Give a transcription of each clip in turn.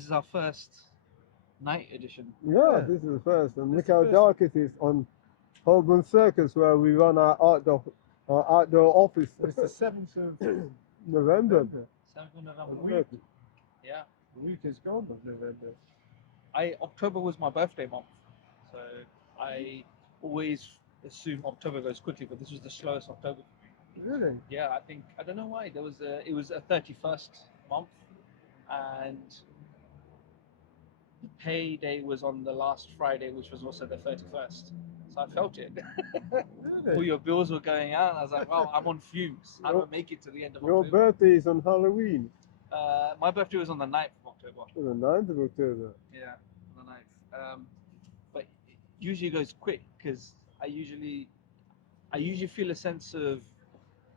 This is our first night edition. Yeah, Yeah. this is the first. And This look is how the first. dark it is on Holborn Circus, where we run our outdoor office. It's the 7th of November. November. 7th of A November. week. Yeah. The week is gone of November. October was my birthday month, so I always assume October goes quickly, but this was the slowest October for me. Really? Yeah, I don't know why. It was a 31st month, and the payday was on the last Friday, which was also the 31st. So I felt it. All Really? your bills were going out. I was like, wow, I'm on fumes. I don't make it to the end of Your October. birthday is on Halloween, My birthday was on the 9th of October. on the 9th of October. Yeah, on the 9th. But it usually goes quick because I usually feel a sense of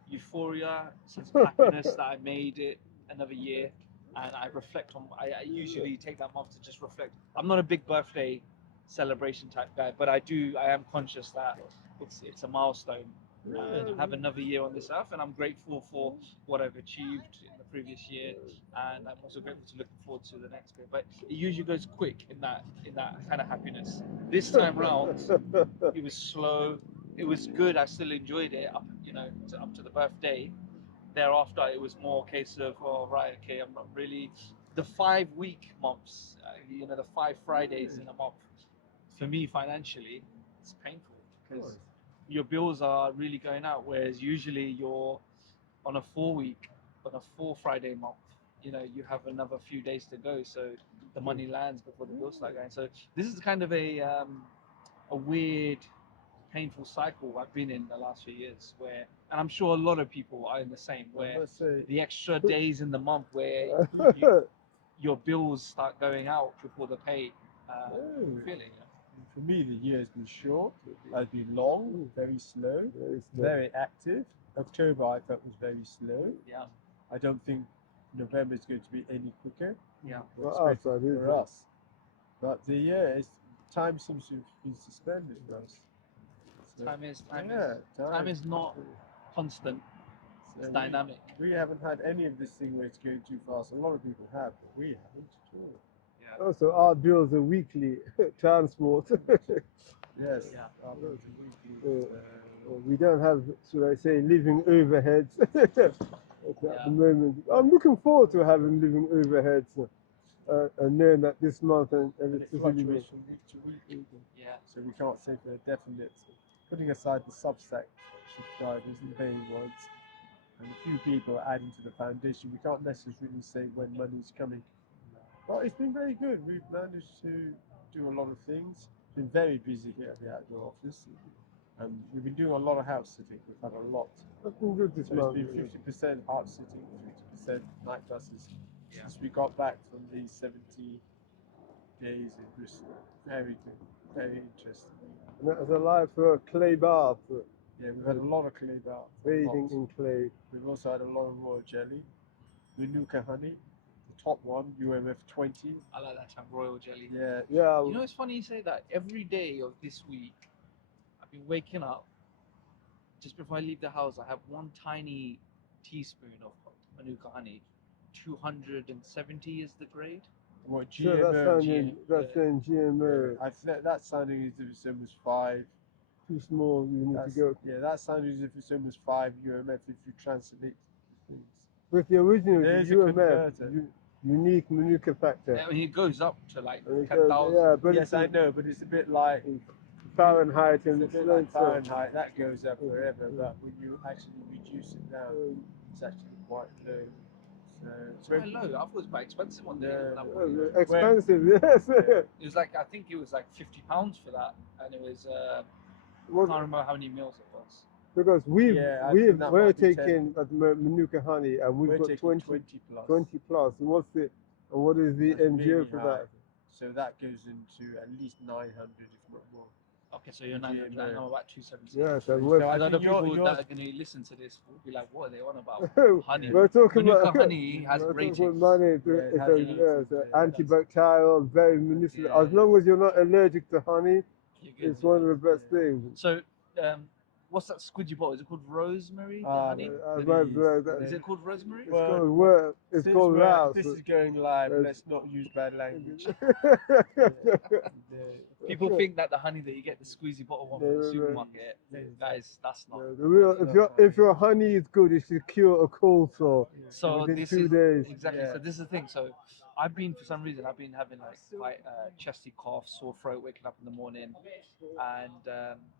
euphoria, sense of happiness that I made it another year, and I reflect on. I usually take that month to just reflect. I'm not a big birthday celebration type guy, but I am conscious that it's a milestone. And I have another year on this earth, and I'm grateful for what I've achieved in the previous year, and I'm also grateful to looking forward to the next bit. But it usually goes quick in that kind of happiness. This time round, it was slow. It was good. I still enjoyed it up, up to the birthday. Thereafter, it was more a case of, oh right, okay, I'm not really the 5 week months. The 5 Fridays in a month. For me, financially, it's painful because your bills are really going out. Whereas usually you're on a 4 week, on a 4 Friday month. You have another few days to go, so the money lands before the bills start going. So this is kind of a weird, painful cycle I've been in the last few years, and I'm sure a lot of people are in the same, where Let's say, the extra days in the month where your bills start going out before the pay. Feeling. for me, the year has been short, has been long, very slow, Very slow. very active. October I felt was very slow. Yeah. I don't think November is going to be any quicker. Yeah. We're For us, expecting that is for it. us. But the year time seems to have been suspended for us. So, Time yeah, is not constant. so It's dynamic. We haven't had any of this thing where it's going too fast. A lot of people have, but we haven't at all. Yeah. Also, our bills are weekly transport. Yes. Yeah. Our bills are weekly, We don't have, should I say, living overheads at the moment. I'm looking forward to having living overheads and knowing that this month and and it electricity fluctuates from week to week. Yeah. So we can't say for a definite. Putting aside the Substack subscribers, the paying ones, and a few people adding to the foundation, we can't necessarily say when money's coming. But it's been very good. We've managed to do a lot of things. Been very busy here at the outdoor office. And we've been doing a lot of house sitting. We've had a lot. I've been good this So month. it's been 50% house sitting, 50% night classes. Yeah. Since we got back from these 70 days in Bristol. Very good. Very interesting. And that was a live for a clay bath, Yeah, we've had a lot of clay baths. a bathing lot. in clay. We've also had a lot of royal jelly. Manuka honey, the top one, UMF 20. I like that term, royal jelly. Yeah, Yeah, It's funny you say that. Every day of this week, I've been waking up. Just before I leave the house, I have one tiny teaspoon of Manuka honey. 270 is the grade. what so GMO? that's in GMO. I think that sounding as if it's almost 5. Too small, you need to go. Yeah, that sounding as if it's almost 5 UMF if you translate the things. With the original There's a UMF, converter. unique Manuka factor. I mean, it goes up to like And it 10,000. goes- yeah, but Yes, I know, but it's a bit like Fahrenheit it's and a bit it's like so- Fahrenheit. That goes up forever, but when you actually reduce it down, it's actually quite low. It's quite low. I thought it was quite expensive one day. Yeah. when I bought it. expensive, yes. It was like, I think it was like £50 for that, and it was I can't Was- remember how many meals it was. because Yeah, I think that we're might be taking at the moment Manuka honey and we've We're got taking 20 plus. 20 plus. What is the That's MGO really for high. that? So that goes into at least 900, if not more. Okay, so you're 900, GMO. and I'm about 270. Yeah, so So we're, I And other think people yours- that are going to listen to this will be like, what are they on about? Honey. we're talking Manuka about honey has we're ratings. talking about money. Yeah, it has ratings, It's yeah, antibacterial, very medicinal. Yeah. As long as you're not allergic to honey, You're good, it's one of yeah. the best things. So, what's that squidgy bottle? Is it called rosemary? The Ah, honey? please. Is it called rosemary? It's Well, called word. It's Since called Rouse. this is going live, Yes. let's not use bad language. People think that the honey that you get the squeezy bottle one from No, the no, no. supermarket, guys, that's not. The real, if your honey is good, it should cure a cold sore So within this 2 is days. exactly. Yeah. So this is the thing. So I've been, for some reason, I've been having like quite chesty cough, sore throat, waking up in the morning, and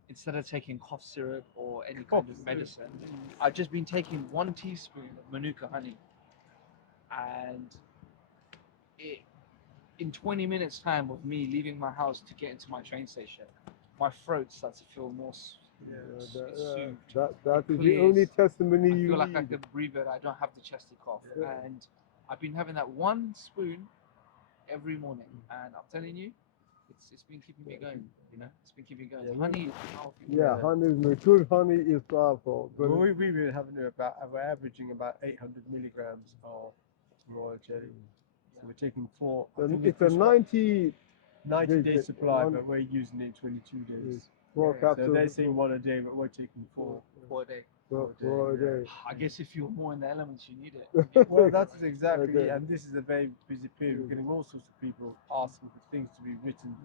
instead of taking cough syrup or any kind of medicine, I've just been taking 1 teaspoon of Manuka honey, and it, in 20 minutes time of me leaving my house to get into my train station, my throat starts to feel more soothed. That is the clears. only testimony I you feel like I need. can breathe it. I don't have the chesty cough, Yeah. and I've been having that 1 spoon every morning, and I'm telling you, it's been keeping me going. You know, it's been keeping me going. Yeah, Honey is powerful. Yeah, honey is good. Honey is powerful. But Well, we've been having we're averaging about 800 milligrams of royal jelly. So we're taking 4. I think it's they a prescribe 90 90-day supply, one- but we're using it in 22 days. 4 Yeah, So capsules they say 1 a day, but we're taking 4. For a day. for a day. I guess if you're more in the elements, you need it. Well, that's exactly, Okay. and this is a very busy period. We're getting all sorts of people asking for things to be written.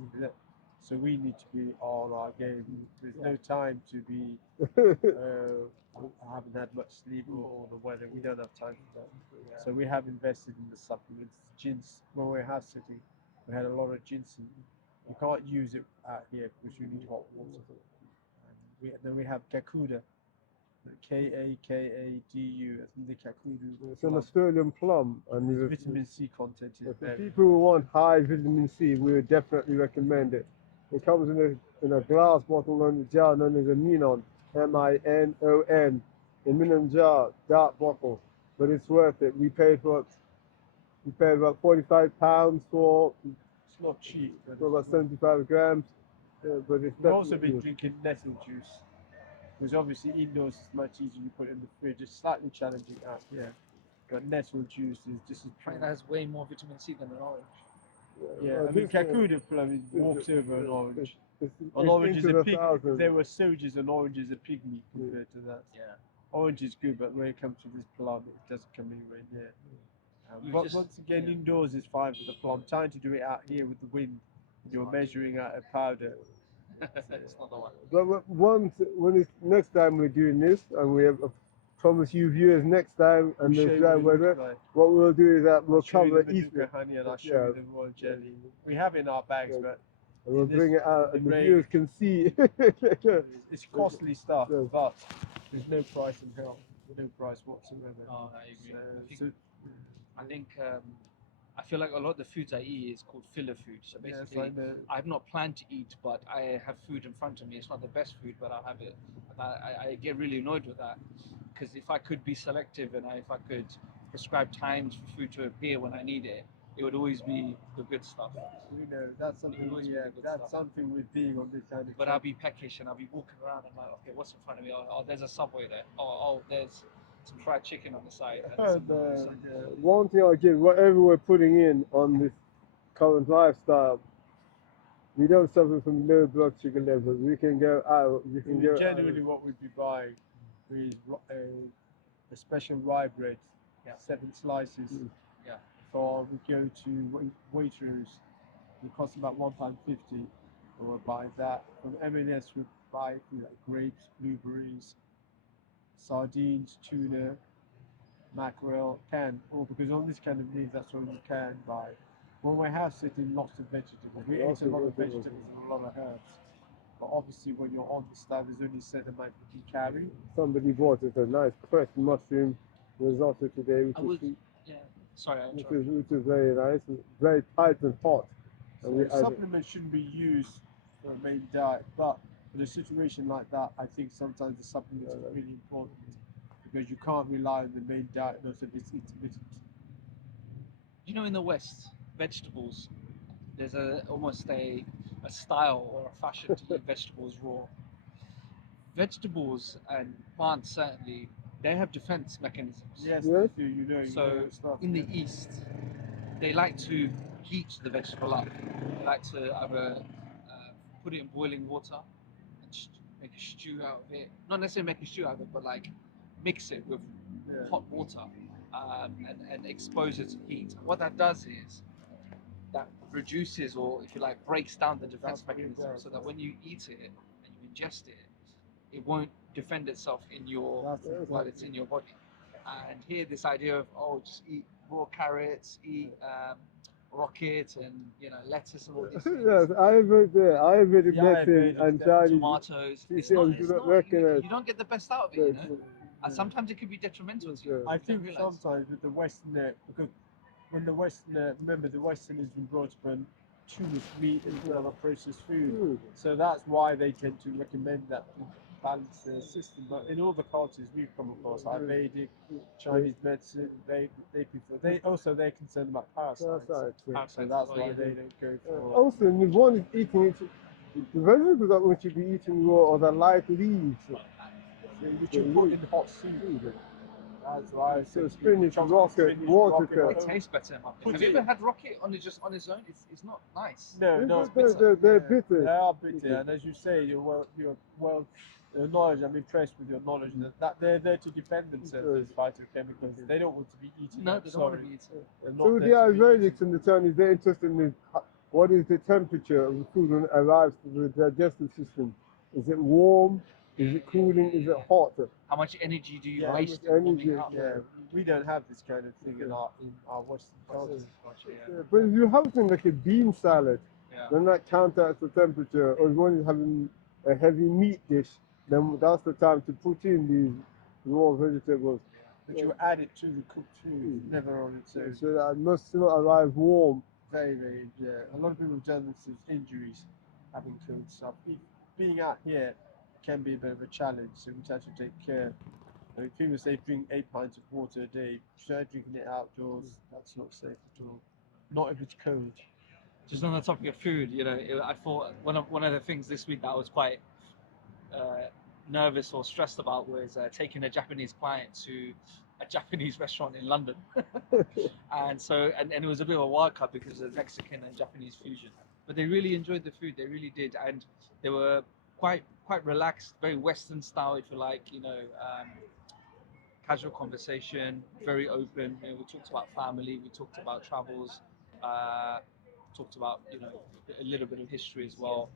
So we need to be on our game. There's no time to be, I haven't had much sleep or the weather. We don't have time for that. So we have invested in the supplements, gins. When we're house sitting, we had a lot of ginseng. You can't use it out here because you need hot water. Then we have Kakuda, K-A-K-A-D-U, I think the Kakuda. It's an Australian plum, and There's it's- vitamin C content in for there. people who want high vitamin C, we would definitely recommend it. It comes in a glass bottle on the jar known as a Minon, M-I-N-O-N, a Minon jar, dark bottle, but it's worth it. We paid about £45 for It's not cheap. But about 75 grams, but it's we've also definitely been drinking nettle juice, because obviously indoors is much easier. You put it in the fridge. It's slightly challenging out here, but nettle juice is just as I think that has way more vitamin C than an orange. Yeah, well, I mean this, Kakuda plum walks over an orange. it's An orange is into a the pig. thousands. There were sojas and oranges a pygmy compared to that. Yeah. Orange is good, but when it comes to this plum, it doesn't come anywhere near. You But just- once again, yeah. indoors is fine for the plum. Trying to do it out here with the wind, you're measuring out a powder. It's not the one. But next time we're doing this, and we have promise you viewers next time, and We'll show there's you dry what it looks weather, like. what we'll do is that we'll I'll show you cover the East, Manuka honey and I'll show Yeah. you the royal jelly. We have it in our bags, Yeah. but and we'll this- bring it out, the and the rain- viewers can see. it's costly stuff, Yeah. but there's no price in hell. No price whatsoever. Oh, I agree. So, I think I feel like a lot of the foods I eat is called filler food. So yes, basically, I know. I've not planned to eat, but I have food in front of me. It's not the best food, but I'll have it. And I get really annoyed with that, because if I could be selective and if I could prescribe times for food to appear when I need it, it would always be the good stuff. You know, that's something. always Yeah, be good that's stuff. something with being on this kind of. But I'll be peckish and I'll be walking around. I'm like, okay, what's in front of me? Oh, there's a Subway there. Oh, there's some fried chicken on the side. And One thing I get, whatever we're putting in on this current lifestyle, we don't suffer from low blood sugar levels. We can go out. We can go Generally, out. what we'd be buying is a special rye bread, Yeah. 7 slices. Mm. Yeah. Or we go to Waitrose, it costs about £1.50. Or we'll buy that. From M&S, we buy grapes, blueberries, sardines, tuna, mackerel, canned. Or because on this kind of things, that's what you can buy. When we're house sitting, lots of vegetables. We Lots eat a lot of of vegetables. vegetables and a lot of herbs. But obviously, when you're on the stuff, there's only a certain amount you can carry. Somebody bought us a nice fresh mushroom risotto today, I which would- Yeah. Sorry, I is interrupted. which is very nice, and very tight and hot. And we So added- supplements shouldn't be used for a main diet, but in a situation like that, I think sometimes the supplements are really important because you can't rely on the main diet unless it's intermittent. You know, in the West, vegetables, there's almost a style or a fashion to eat vegetables raw. Vegetables and plants, certainly, they have defense mechanisms. Yes, Yes. they do, you know So your stuff. in the East, they like to heat the vegetable up. They like to either put it in boiling water and make a stew out of it. Not necessarily make a stew out of it, but like mix it with Yeah. hot water and expose it to heat. What that does is that reduces, or if you like, breaks down the defense That's mechanism, pretty so that when you eat it and you ingest it, it won't defend itself in your That's while it's in your body. And here, this idea of just eat raw carrots, eat rocket and lettuce and all these things. Yes, Ayurvedic Yeah, medicine Ayurvedic, and definitely. Chinese. Tomatoes. You It's see, not. I It's do not not. recognize You don't get the best out of it, And sometimes it can be detrimental to you. Yeah. You I don't think realise. sometimes with the Westerner, because when the Westerner, remember the Westerners been brought up on too much meat and a lot of processed food. Food. So that's why they tend to recommend that to balance the system. But in all the cultures we've come across, Ayurvedic, Chinese medicine, they prefer. They're concerned about parasites. Parasites, yeah. So that's why they don't go for. Also, if one is eating it, the vegetables that one should be eating raw are the light leaves. Which you put in hot soup. That's why. So spinach, rocket, water It tastes better. In my Put opinion. Have it- you ever had rocket on its own? It's not nice. No, no, They're bitter. They're bitter. They are bitter, and as you say, your knowledge. I'm impressed with your knowledge that they're there to defend themselves against phytochemicals. They don't want to be eaten. No, I'm they don't want to sorry. be eaten. They're not So the there to be Ayurvedics eaten. and the Chinese, they're interested in what is the temperature of the food when it arrives to the digestive system. Is it warm? Is it cooling? Is it hot? How much energy do you Yeah, how waste much in warming energy, up? Yeah, we don't have this kind of thing in our Western culture. Yeah, but if you have something like a bean salad, Yeah. then that counteracts the temperature. Or if one is having a heavy meat dish, then that's the time to put in these raw vegetables. But you add it to the cooked food, never on its own. So that it must not arrive warm. Very, very, yeah. A lot of people have done this with injuries, having killed stuff. Being out here can be a bit of a challenge, so we have to take care. I mean, people say drink 8 pints of water a day. Try drinking it outdoors. That's not safe at all. Not if it's cold. Just on the topic of food, I thought one of the things this week that I was quite nervous or stressed about was taking a Japanese client to a Japanese restaurant in London, and it was a bit of a wild card because of Mexican and Japanese fusion. But they really enjoyed the food, they really did, and they were quite relaxed, very Western style, if you like. Casual conversation, very open. We talked about family, we talked about travels, talked about a little bit of history as well,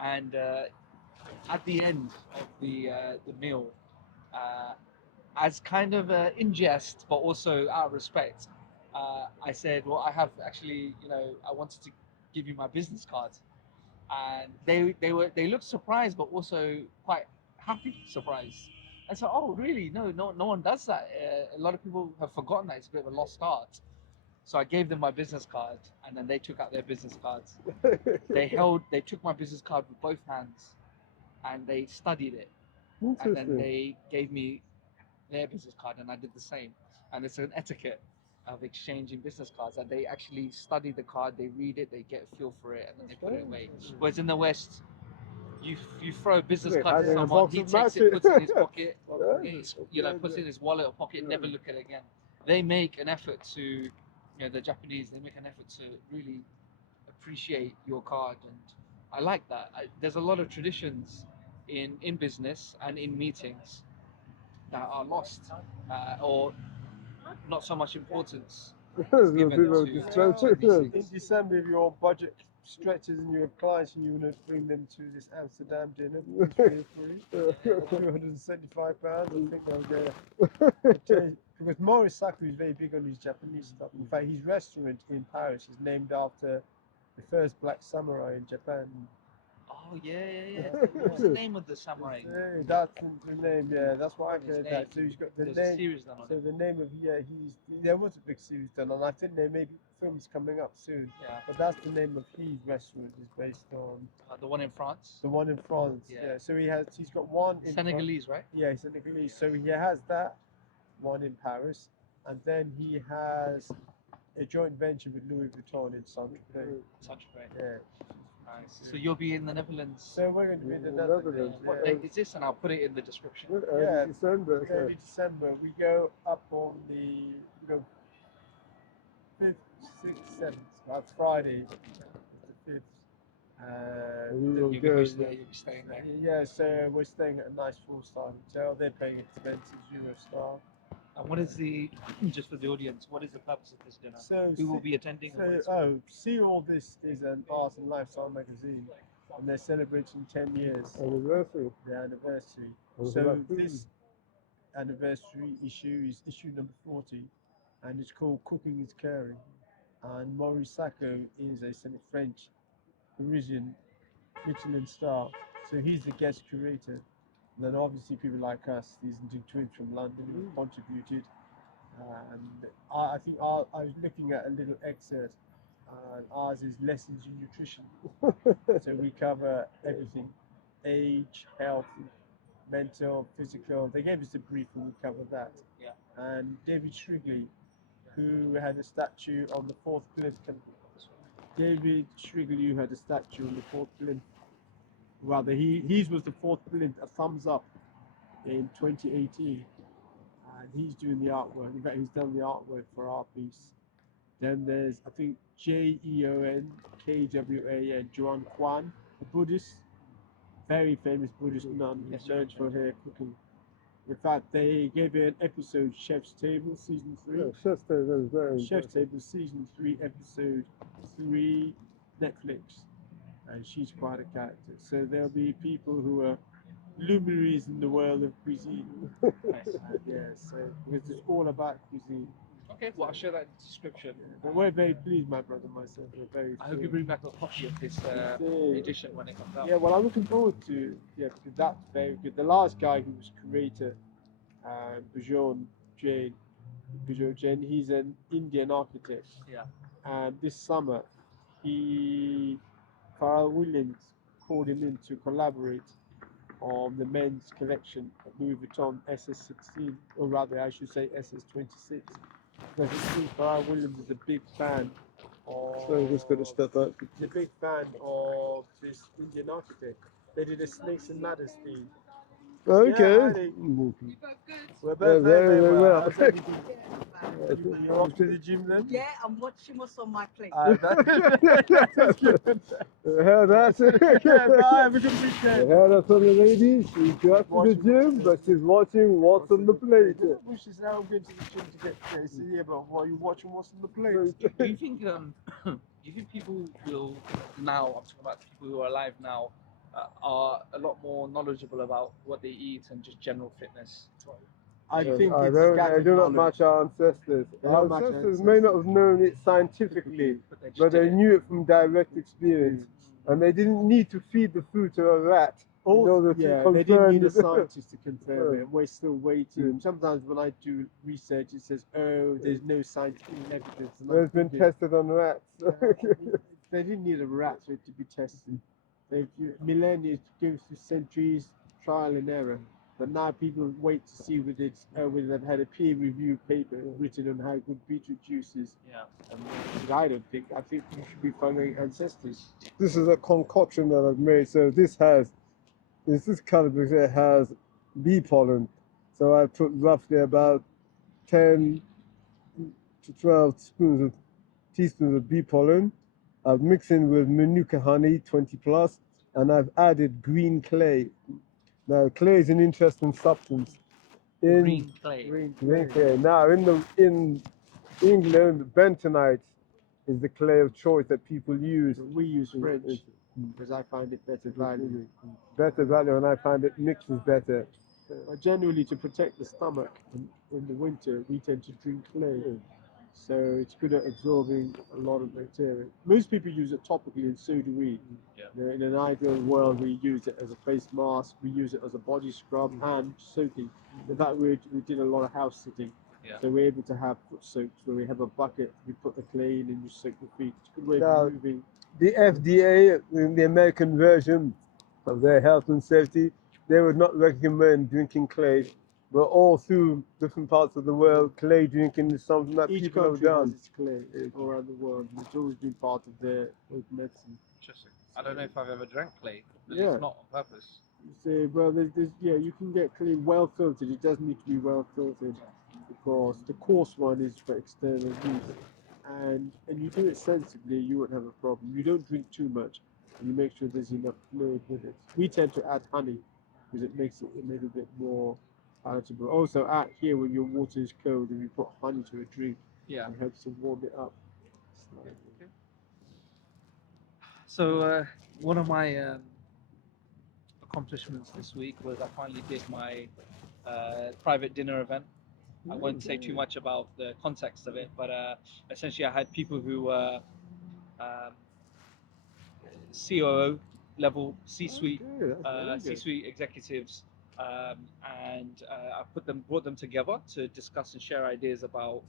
and at the end of the meal, as kind of in jest but also out of respect, I said, "Well, I have actually, I wanted to give you my business card," and they looked surprised but also quite happy surprised. And so, oh, really? No one does that. A lot of people have forgotten that it's a bit of a lost art. So I gave them my business card, and then they took out their business cards. They took my business card with both hands, and they studied it, and then Interesting. they gave me their business card, and I did the same. And it's an etiquette of exchanging business cards, and they actually study the card, they read it, they get a feel for it, and then they put it away. Whereas in the West, you throw a business They card hide to in a someone, box he of takes it, puts it in his matches. pocket, Yeah. puts it in his wallet or pocket, never look at it again. They make an effort to, the Japanese, they make an effort to really appreciate your card, and I like that. There's a lot of traditions in business and in meetings that are lost, or not so much importance There's a given bit of to dispensation. In December, if your budget stretches and you have clients and you want to bring them to this Amsterdam dinner, feel free. £275, I think they'll go. Because Morris Saku is very big on his Japanese stuff. In fact, his restaurant in Paris is named after the first black samurai in Japan. Oh yeah. What's the name of the samurai? Yeah, that's the name, yeah, that's why I've His heard name. that. So he's got the There's a name. series done on So it. the name of, there was a big series done, and I think there may be films coming up soon. Yeah. But that's the name of his restaurant is based on The one in France. the one in France. Yeah. Yeah. So he's got one in Senegalese, right? Yeah, he's Senegalese. So he has that one in Paris, and then he has a joint venture with Louis Vuitton in Saint-Tropez. Such great. Yeah. Nice. So you'll be in the Netherlands. So we're going to be in the In the Netherlands. Netherlands. What Yeah. date is this? And I'll put it in the description. Yeah. December. Early December. We go up on we go 5th, 6th, 7th. That's Friday, the 5th. We will I'm You'll be good. hosting there, you'll be staying there. Yeah, so we're staying at a nice 4-star hotel. They're paying expenses, Eurostar. And what is the, just for the audience, what is the purpose of this dinner? So, Who will be attending? And what so is See All This is an art and lifestyle magazine, and they're celebrating 10 years, Anniversary. their anniversary. Was So about food. this anniversary issue is issue number 40, and it's called Cooking is Caring. And Maurice Sacco is a French, Parisian Michelin star, so he's the guest curator. Then obviously people like us, these twins from London, have contributed. And I think I was looking at a little excerpt. Ours is lessons in nutrition. So we cover everything: age, health, mental, physical. They gave us a brief and we covered that. Yeah. And David Shrigley, who had a statue on the fourth plinth. David Shrigley, who had a statue on the fourth plinth. Rather, his was the fourth plinth, a thumbs up, in 2018. And he's doing the artwork. In fact, he's done the artwork for our piece. Then there's, I think, JeonKwan, Joan Kwan, a Buddhist, very famous Buddhist nun, Yes, known for her cooking. In fact, they gave her an episode, Chef's Table, season 3. Yeah, Chef's Table is very Chef's impressive. Table, season 3, episode 3, Netflix. And she's quite a character. So there'll be people who are luminaries in the world of cuisine. Nice. Yes, because it's all about cuisine. Okay, well, I'll share that in the description. And we're very pleased, my brother and myself. We're very I hope you bring back a copy of this Yeah. edition when it comes out. Yeah, well, I'm looking forward to because that's very good. The last guy who was curator, Bujon Jain, he's an Indian architect. Yeah. And this summer, Pharrell Williams called him in to collaborate on the men's collection of Louis Vuitton SS16, or rather, I should say SS26. Because it seems Pharrell Williams is a big fan of. So I'm just going to step up. He's a big fan of this Indian architect. They did a Snakes and Ladders theme. Okay. Yeah, hi. We're both very, very well. How's everything? Yeah. You're off to the gym then? Yeah, I'm watching what's on my plate. That's good. Yeah, that's it. Yeah, bye. Have a good weekend. Yeah, that's on the lady. She's got to the gym, but she's watching what's on the plate. Which is how I'm going to the gym to get this. Yeah, but while you're watching what's on the plate. Do you think do you think people will now, I'm talking about people who are alive now, are a lot more knowledgeable about what they eat and just general fitness? I think I it's don't, I scattered do not knowledge. match our ancestors. They Our don't match our ancestors may not have known it scientifically, just but they did it. knew it from direct experience. And they didn't need to feed the food to a rat in order to Yeah, confirm they didn't need a the- scientist to confirm Yeah. it. We're still waiting. Sometimes when I do research, it says, "Oh, there's no scientific evidence." And I'm It's been thinking, tested on rats. They didn't need a rat for it to be tested. Millennia goes through centuries, trial and error. But now people wait to see whether they've had a peer-reviewed paper written on how good beetroot juice is. Yeah. And I don't think. I think you should be following ancestors. This is a concoction that I've made. So this caliber here has bee pollen. So I put roughly about 10 to 12 teaspoons of bee pollen. I've mixed in with Manuka honey, 20 plus, and I've added green clay. Now clay is an interesting substance. Green clay. Green clay. Now in England, bentonite is the clay of choice that people use. We use French because I find it better value. Better value, and I find it mixes better. But generally, to protect the stomach in the winter, we tend to drink clay. So it's good at absorbing a lot of bacteria. Most people use it topically, and so do we. Yeah. In an ideal world, we use it as a face mask, we use it as a body scrub, and soaking. In fact, we did a lot of house sitting. Yeah. So we're able to have foot soaks where we have a bucket, we put the clay in, and you soak the feet. It's a good way Now, of moving. The FDA, in the American version of their health and safety, they would not recommend drinking clay. But all through different parts of the world, clay drinking is something that Each people have country has done. its clay all around the world. And it's always been part of their medicine. Interesting. I don't know if I've ever drank clay, but Yeah. it's not on purpose. So, well, you can get clay well filtered. It does need to be well filtered because the coarse one is for external use. And you do it sensibly, you won't have a problem. You don't drink too much. and you make sure there's enough fluid with it. We tend to add honey because it makes it a little bit more palatable. Also, out here when your water is cold and you put honey to a drink, Yeah. it helps to warm it up. slightly. Okay. So one of my accomplishments this week was I finally did my private dinner event. I won't say too much about the context of it, but essentially I had people who were um, COO level, C-suite, Okay, that's very good. C-suite executives, and I brought them together to discuss and share ideas about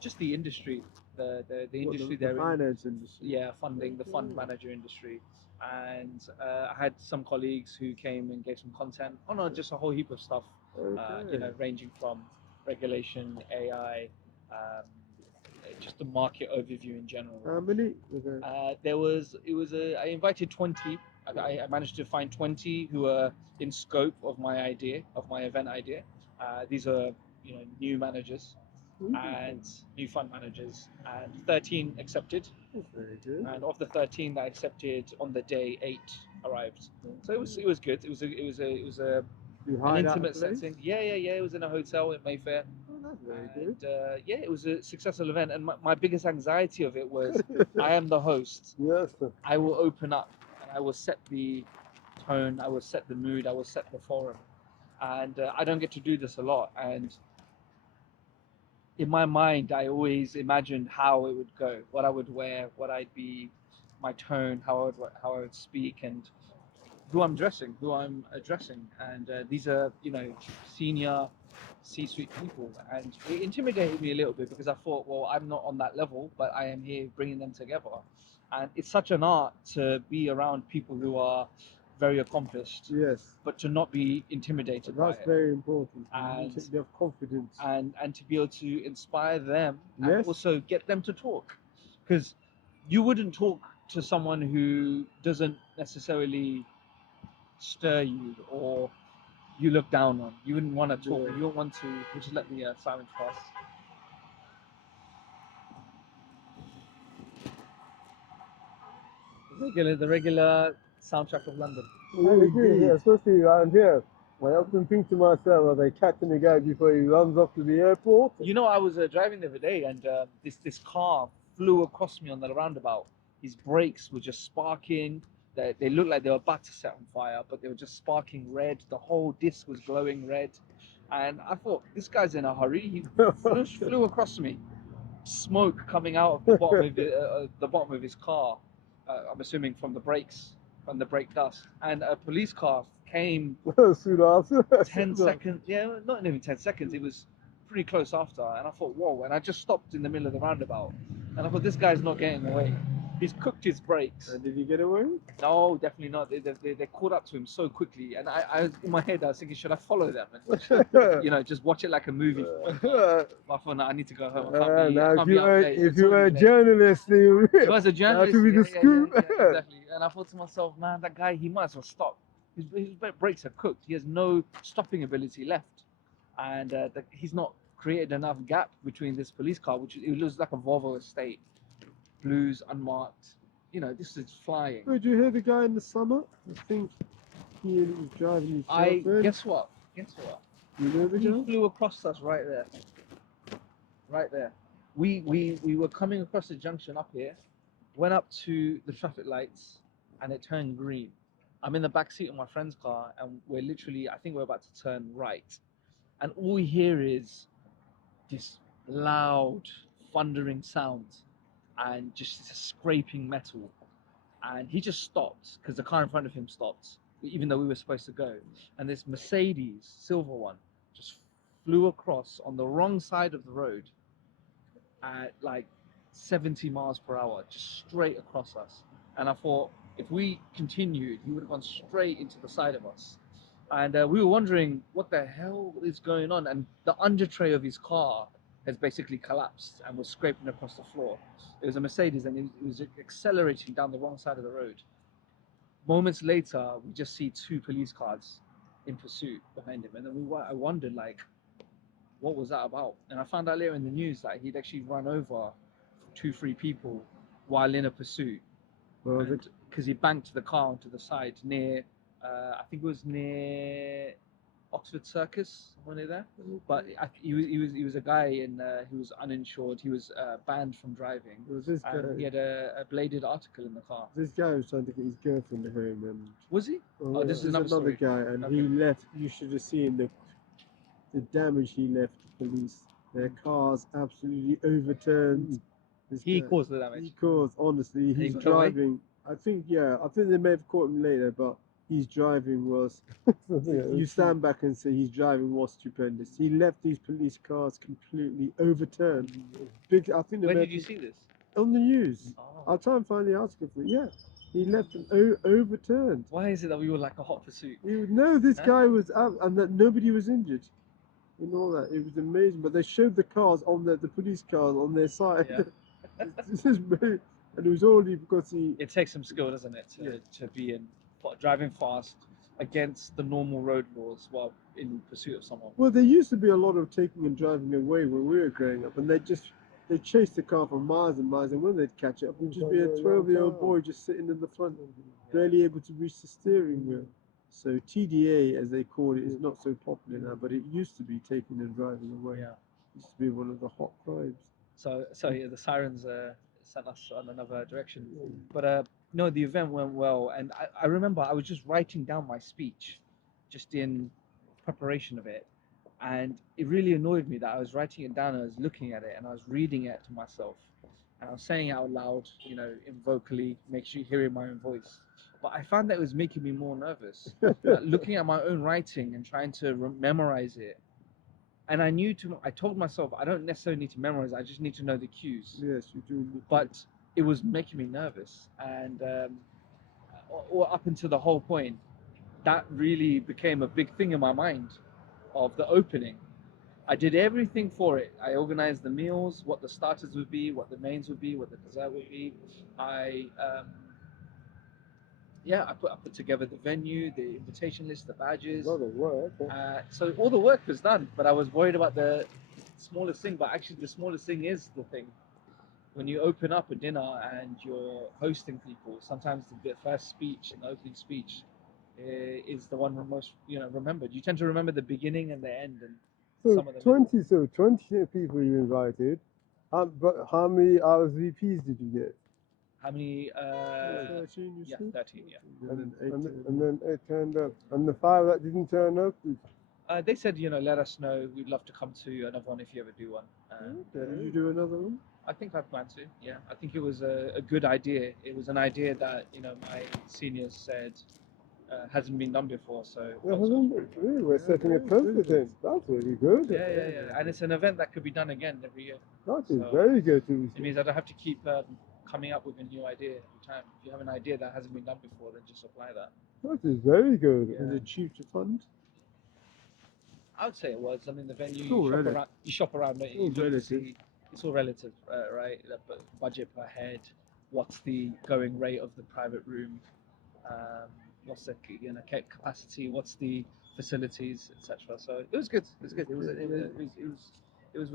just the industry, the What, industry the they're in. finance industry. Yeah, funding the fund Okay. manager industry, and I had some colleagues who came and gave some content on just a whole heap of stuff. Okay. Ranging from regulation, AI, just the market overview in general. How many? Was there? I invited 20. I managed to find 20 who are in scope of my event idea. These are new managers and new fund managers, and 13 accepted. That's very good. And of the 13 that accepted on the day, 8 arrived. So it was good. It was an You hired out a intimate place? setting. Yeah. It was in a hotel in Mayfair. Oh, that's very good. And yeah, it was a successful event. And my biggest anxiety of it was I am the host. Yes, sir. I will open up and I will set the tone, I will set the mood, I will set the forum. And I don't get to do this a lot. And in my mind, I always imagined how it would go, what I would wear, what I'd be, my tone, how I would speak, and who I'm addressing. And these are, senior C-suite people, and it intimidated me a little bit because I thought, well, I'm not on that level, but I am here bringing them together. And it's such an art to be around people who are very accomplished, Yes. but to not be intimidated by That's it. very important. And- You have confidence. And to be able to inspire them and Yes. also get them to talk, because you wouldn't talk to someone who doesn't necessarily stir you or you look down on. You wouldn't want to talk. Yeah. You don't want to. Just let the silence pass. The regular soundtrack of London. I agree, yeah, especially around here. I often think to myself, are they catching the guy before he runs off to the airport? I was driving the other day, and this car flew across me on the roundabout. His brakes were just sparking. They looked like they were about to set on fire, but they were just sparking red. The whole disc was glowing red, and I thought, this guy's in a hurry. He flew across me. Smoke coming out of the bottom of his car. I'm assuming from the brakes, from the brake dust, and a police car came Soon after. 10 seconds, yeah, not even 10 seconds, it was pretty close after. And I thought, whoa, and I just stopped in the middle of the roundabout. And I thought, this guy's not getting away. He's cooked his brakes. Did you get away? No, definitely not. They caught up to him so quickly. And I was, in my head, I was thinking, should I follow them? And, just watch it like a movie. But I thought, no, I need to go home. I can't be, I now, can't be up late. if It's you were a already late. journalist, then you If I was a journalist, to be the scoop. exactly. And I thought to myself, man, that guy, he might as well stop. His brakes are cooked. He has no stopping ability left, and he's not created enough gap between this police car, which it looks like a Volvo estate, blues, unmarked. This is flying. Did you hear the guy in the summer? I think he was driving his girlfriend. Guess what? You know the He guy? flew across us right there. Right there. We were coming across the junction up here, went up to the traffic lights, and it turned green. I'm in the back seat of my friend's car, and I think we're about to turn right. And all we hear is this loud, thundering sound and just scraping metal. And he just stopped because the car in front of him stopped, even though we were supposed to go. And this Mercedes, silver one, just flew across on the wrong side of the road at like 70 miles per hour, just straight across us. And I thought, if we continued, he would have gone straight into the side of us. And we were wondering what the hell is going on. And the under tray of his car has basically collapsed and was scraping across the floor. It was a Mercedes, and it was accelerating down the wrong side of the road. Moments later, we just see 2 police cars in pursuit behind him. And then I wondered, like, what was that about? And I found out later in the news that he'd actually run over 2-3 people while in a pursuit. Well, And because he banked the car onto the side near, I think it was near Oxford Circus, somewhere near there. But he was a guy who was uninsured. He was banned from driving, It was this guy. and he had a bladed article in the car. This guy was trying to get his girlfriend home, and Was he? Oh, this is there's another story. guy, and he Okay. left. You should have seen the damage he left the police. Their cars absolutely overturned. This He guy- caused the He damage. caused, honestly, he he's got away? driving. I think they may have caught him later, but his driving was. You stand back and say his driving was stupendous. He left these police cars completely overturned. Big, I think they Where may did have you see this? on the news. Oh. I'll try and find the article for you. Yeah, he left them overturned. Why is it that we were like a hot pursuit? No, this Huh? guy was out, and that nobody was injured. And all that, it was amazing. But they showed the cars on the police cars on their side. Yeah. This is very, and it was only because he. It takes some skill, doesn't it, to be driving fast against the normal road laws while in pursuit of someone. Well, there used to be a lot of taking and driving away when we were growing up, and they chased the car for miles and miles, and when they'd catch up, it'd just be a 12-year-old boy just sitting in the front, barely able to reach the steering wheel. So TDA, as they call it, is not so popular now, but it used to be taking and driving away. Yeah. It used to be one of the hot crimes. So yeah, the sirens sent us on another direction. But no, the event went well, and I remember I was just writing down my speech, just in preparation of it, and it really annoyed me that I was writing it down and I was looking at it and I was reading it to myself, and I was saying it out loud, in vocally, make sure you're hearing my own voice. But I found that it was making me more nervous, looking at my own writing and trying to memorize it. And I told myself, I don't necessarily need to memorize, I just need to know the cues. Yes, you do. But it was making me nervous. And up until the whole point, that really became a big thing in my mind of the opening. I did everything for it. I organized the meals, what the starters would be, what the mains would be, what the dessert would be. I put together the venue, the invitation list, the badges. A lot of work. So all the work was done, but I was worried about the smallest thing. But actually, the smallest thing is the thing. When you open up a dinner and you're hosting people, sometimes the first speech and the opening speech is the one most remembered. You tend to remember the beginning and the end, and So some of them. 20 people you invited. But how many RSVPs did you get? How many? 13, you Yeah, said? 13. Yeah. And then 8 turned up. And the 5 that didn't turn up? They said, let us know. We'd love to come to another one if you ever do one. Did you do another one? I think I plan to. Yeah, I think it was a good idea. It was an idea that my seniors said hasn't been done before. So Really, we're setting a precedent. That's really good. yeah, and it's an event that could be done again every year. That is So- very good. It means I don't have to keep coming up with a new idea every time. If you have an idea that hasn't been done before, then just apply that. That is very good. Yeah. Is it cheap to fund? I would say it was. I mean, the venue, It's all you relative. shop around it, All you look to relative. see, it's all relative, right? The budget per head, what's the going rate of the private room, what's the capacity, what's the facilities, etc. So it was good. It was good. It was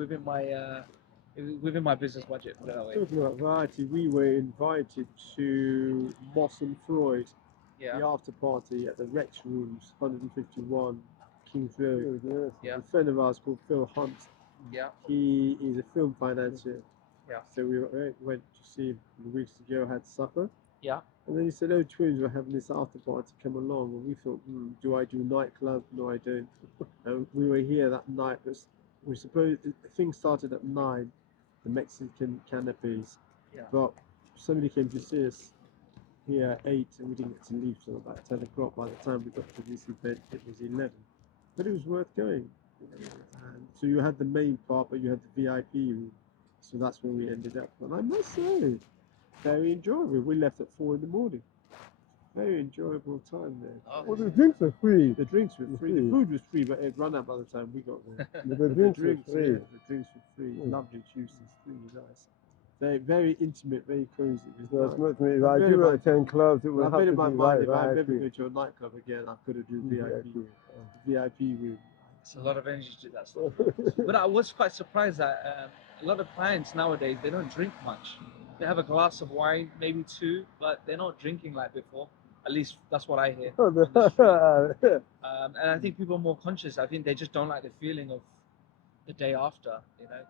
within my business budget. Put it that way. Talking about variety, we were invited to Moss and Floyd, Yeah. the after party at the Rex Rooms, 151 Kings Road. Yeah. A friend of ours called Phil Hunt. Yeah. He is a film financier. Yeah. So we went to see him weeks ago, had supper. Yeah. And then he said, "Oh, twins, we're having this after party, come along." And we thought, do I do nightclub? No, I don't. And we were here that night. We suppose the thing started at 9, the Mexican canapes. Yeah. But somebody came to see us here at 8, and we didn't get to leave till about 10 o'clock. By the time we got to this event, it was 11. But it was worth going. And so you had the main part, but you had the VIP room. So that's where we ended up. And I must say, very enjoyable. We left at 4 in the morning. Very enjoyable time there. Oh. Well, the drinks were free. The drinks were free. The food was free, but it ran out by the time we got there. But the drinks were free. Yeah, the drinks were free. Lovely juices, really nice. Very intimate, very cozy. It was nice. Not me. If I I do do like attend clubs, it will I've have made to in my be mind, if I right. ever go to a nightclub again, I've got to do VIP room. It's a lot of energy to do that stuff. But I was quite surprised that a lot of clients nowadays, they don't drink much. they have a glass of wine, maybe two, but they're not drinking like before. At least that's what I hear Oh, on the street. the- And I think people are more conscious. I think they just don't like the feeling of the day after.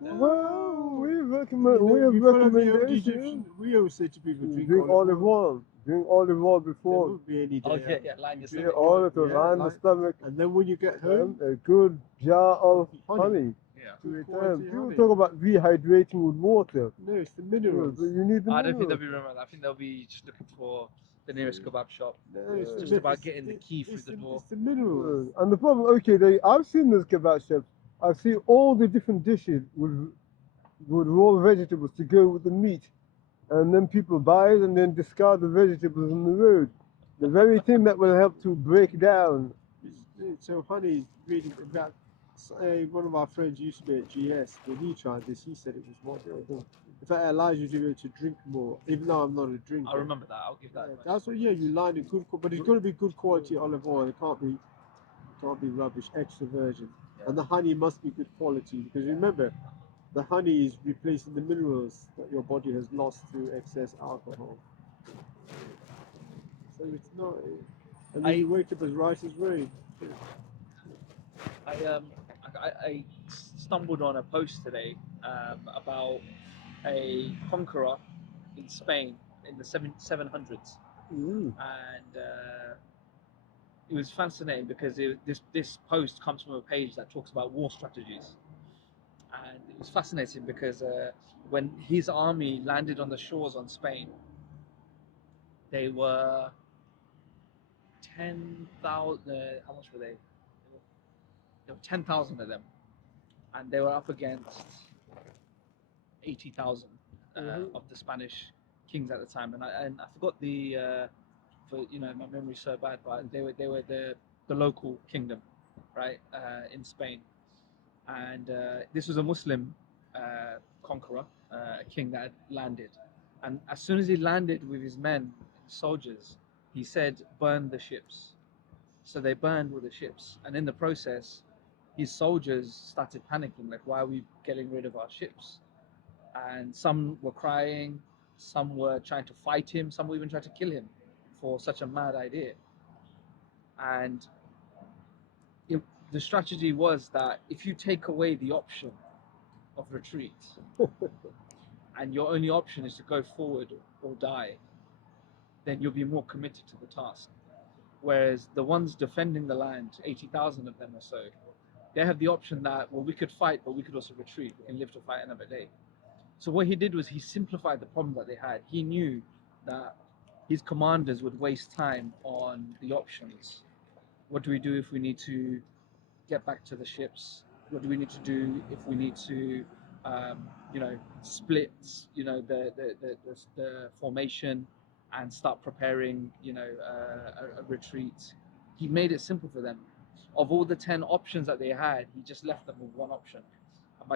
You know, well, we You recommend. know, We have we follow the old recommendations. Egyptian. We always say to people, You drink drink olive oil. oil. Drink olive oil There before. won't be any day oh yeah, out. yeah, line your Drink Yeah, stomach. oil to yeah, line the like- stomach. And then when you get home, A good jar of Honey. honey. Yeah. good People quality honey. talk about rehydrating with water. No, it's the Yeah, minerals. but you need the I don't think minerals. they'll be remembered. I think they'll be just looking for the nearest kebab shop. No, it's the just mi- about it's- getting the key through it's the door. It's the minerals. And the problem, okay, I've seen those kebab shops. I've seen all the different dishes with raw vegetables to go with the meat, and then people buy it and then discard the vegetables on the road. The very thing that will help to break down. So honey is really about. One of our friends used to be at GS. When he tried this, he said it was wonderful. In fact, it allows you to be able to drink more, even though I'm not a drinker. I remember that. I'll give that. Yeah, much. that's what. Yeah, you line it good, but it's got to be good quality olive oil. It can't be rubbish, extra virgin. Yeah. And the honey must be good quality because remember, the honey is replacing the minerals that your body has lost through excess alcohol. So it's not. And then you wake up as right as rain. I stumbled on a post today about a conqueror in Spain in the 700s, Mm. and it was fascinating because this post comes from a page that talks about war strategies, and it was fascinating because when his army landed on the shores on Spain, they were 10,000. How much were they? There were 10,000 of them, and they were up against 80,000 Mhm. of the Spanish kings at the time. And I forgot the for my memory's so bad, but they were the local kingdom, right, in Spain. And this was a Muslim conqueror, a king that had landed. And as soon as he landed with his men, soldiers, he said, "Burn the ships." So they burned all the ships, and in the process, his soldiers started panicking, like, "Why are we getting rid of our ships?" And some were crying, some were trying to fight him, some were even trying to kill him for such a mad idea. And the strategy was that if you take away the option of retreat, and your only option is to go forward or die, then you'll be more committed to the task. Whereas the ones defending the land, 80,000 of them or so, they have the option that, well, we could fight, but we could also retreat. We can live to fight another day. So what he did was he simplified the problem that they had. He knew that his commanders would waste time on the options. What do we do if we need to get back to the ships? What do we need to do if we need to, split, the formation and start preparing, a retreat? He made it simple for them. Of all the 10 options that they had, he just left them with one option. And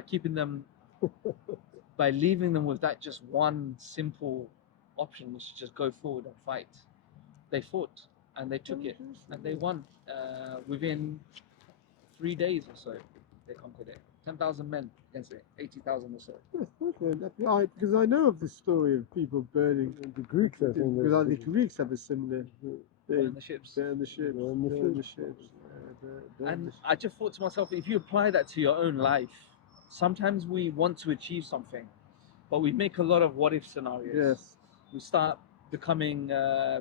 by leaving them with that just one simple option, which is just go forward and fight, they fought and they took it and they won. Within 3 days or so, they conquered it. 10,000 men against 80,000 or so. Because I know of the story of people burning. The Greeks, I think. Because the Greeks have a similar Burn thing. the ships. Burn the ships. Burn the Burn the ships. Burn And the I just thought to myself, if you apply that to your own life, sometimes we want to achieve something, but we make a lot of what if scenarios. Yes. We start becoming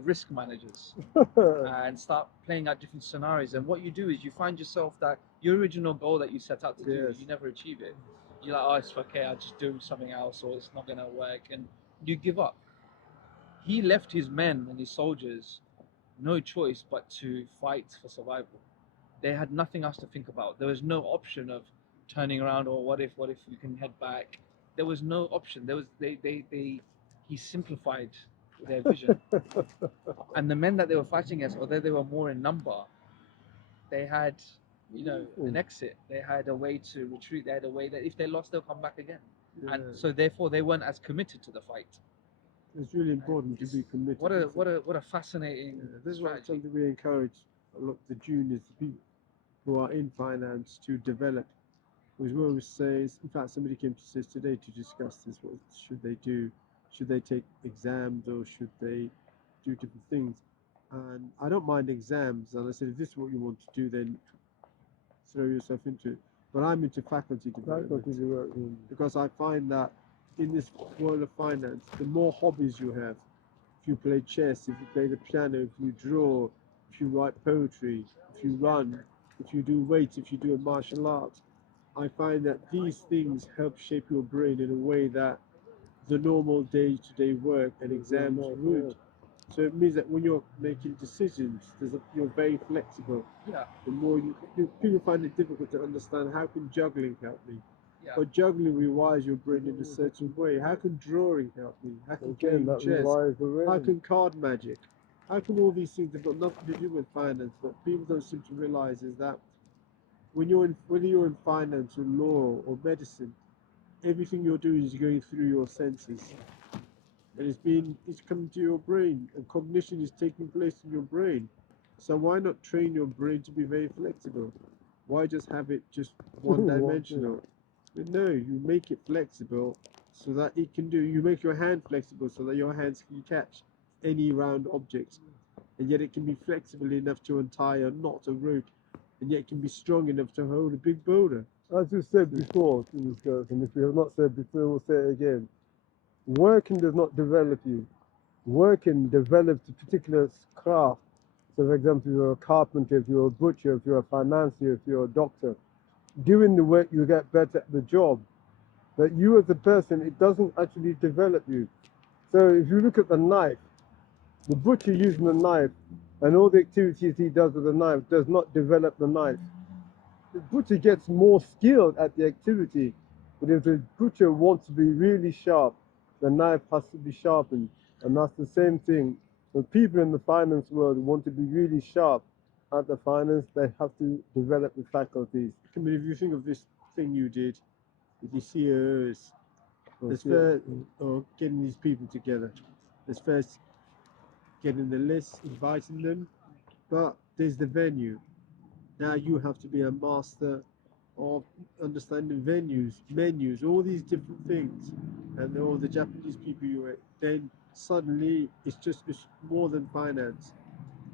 risk managers and start playing out different scenarios. And what you do is you find yourself that your original goal that you set out to do, Yes. you never achieve it. You're like, oh, it's okay, I'll just do something else, or it's not going to work. And you give up. He left his men and his soldiers no choice but to fight for survival. They had nothing else to think about. There was no option of turning around or what if you can head back. There was no option. There was he simplified their vision. And the men that they were fighting against, although they were more in number, they had an exit. They had a way to retreat. They had a way that if they lost, they'll come back again. And so therefore they weren't as committed to the fight. It's really important to be committed. What a fascinating This is why strategy. something we encourage a lot the juniors, the people who are in finance to develop. Because we always say, in fact, somebody came to us today to discuss this. What should they do? should they take exams or should they do different things. And I don't mind exams. And I said, if this is what you want to do, then throw yourself into it. But I'm into faculty development Faculty work. because I find that in this world of finance, the more hobbies you have, if you play chess, if you play the piano, if you draw, if you write poetry, if you run, if you do weights, if you do a martial art, I find that these things help shape your brain in a way that the normal day-to-day work and exams would. So it means that when you're making decisions, you're very flexible. Yeah. The more people find it difficult to understand how can juggling help me. Yeah. But juggling rewires your brain in a certain way. How can drawing help me? How can Again, playing that chess? relies the How brain. can card magic? How can all these things have got nothing to do with finance? What people don't seem to realize is that whether you're in finance or law or medicine, everything you're doing is going through your senses. And it's coming to your brain, and cognition is taking place in your brain. So why not train your brain to be very flexible? Why just have it just one dimensional? No, you make it flexible so that it can do. You make your hand flexible so that your hands can catch any round object, and yet it can be flexible enough to untie a knot, a rope, and yet it can be strong enough to hold a big boulder. As you said before, to this girl, and if you have not said before, we'll say it again. Working does not develop you. Working develops a particular craft. So, for example, if you're a carpenter, if you're a butcher, if you're a financier, if you're a doctor, doing the work, you get better at the job. But you as a person, it doesn't actually develop you. So, if you look at the knife, the butcher using the knife and all the activities he does with the knife does not develop the knife. The butcher gets more skilled at the activity, but if the butcher wants to be really sharp, the knife has to be sharpened. And that's the same thing. When people in the finance world want to be really sharp at the finance, they have to develop the faculties. I mean, if you think of this thing you did with the CEOs, there's Yeah. first, or getting these people together. There's first getting the list, inviting them, but there's the venue. Now you have to be a master of understanding venues, menus, all these different things, and all the Japanese people you were. Then suddenly it's more than finance.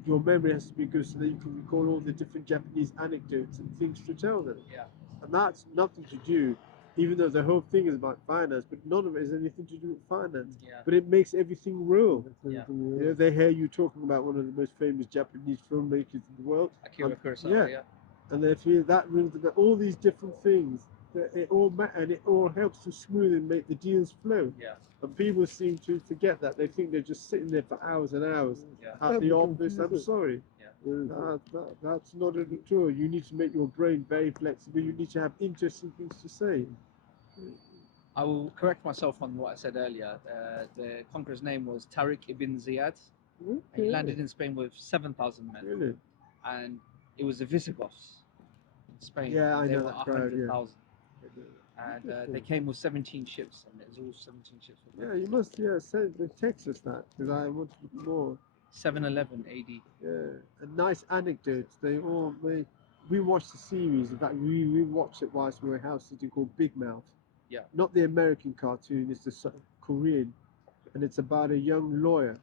Your memory has to be good so that you can recall all the different Japanese anecdotes and things to tell them. Yeah. And that's nothing to do, even though the whole thing is about finance, but none of it has anything to do with finance. Yeah. But it makes everything real. Yeah. You know, they hear you talking about one of the most famous Japanese filmmakers in the world, Akira Kurosawa. yeah. Yeah. and they feel that rings the bell. All these different things, it all matter, and it all helps to smooth and make the deals flow. Yeah. And people seem to forget that. They think they're just sitting there for hours and hours Yeah. at the Yeah, office. I'm because- sorry. That's not it at all. You need to make your brain very flexible. You need to have interesting things to say. I will correct myself on what I said earlier. The conqueror's name was Tariq ibn Ziyad. And he landed in Spain with 7,000 men. Really? And it was the Visigoths in Spain. Yeah, I they know were that crowd, yeah. 100,000. And they came with 17 ships, and it was all 17 ships. Yeah, you must. Yeah, send text us that because I want more. 711 AD. Yeah, and nice anecdotes. We watched the series. In fact, we watched it whilst we were house sitting called Big Mouth. Yeah. Not the American cartoon. It's the Korean, and it's about a young lawyer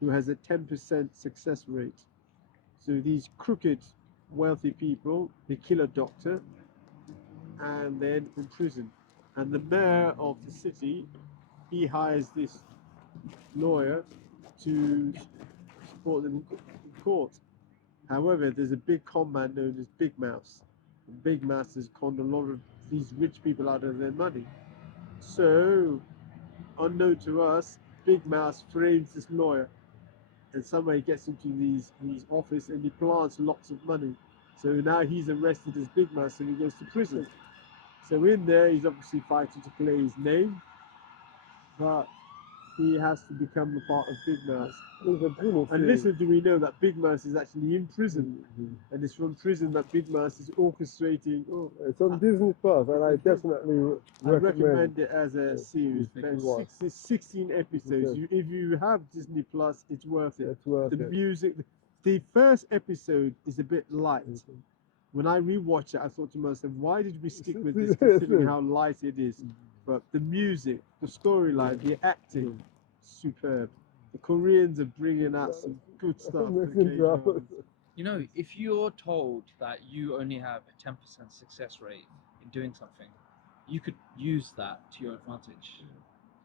who has a 10% success rate. So these crooked, wealthy people, they kill a doctor, and they end up in prison. And the mayor of the city, he hires this lawyer to support them in court. However, there's a big con man known as Big Mouse. And Big Mouse has conned a lot of these rich people out of their money. So, unknown to us, Big Mouse frames this lawyer, and somehow he gets into his office and he plants lots of money. So now he's arrested as Big Mouse and he goes to prison. So in there, he's obviously fighting to clear his name, but he has to become a part of Big Mouse. And little do we know that Big Mouse is actually in prison, and it's from prison that Big Mouse is orchestrating. It's on Disney Plus, and I definitely I recommend it as a Yes, series. if you want. 16 episodes. Yes. If you have Disney Plus, it's worth it. It's worth The it. music, the first episode is a bit light. When I rewatched it, I thought to myself, why did we stick with this considering how light it is? but the music, the storyline, the acting, superb. The Koreans are bringing out some good stuff. for Mexican K-dramas. dramas. You know, if you're told that you only have a 10% success rate in doing something, you could use that to your advantage.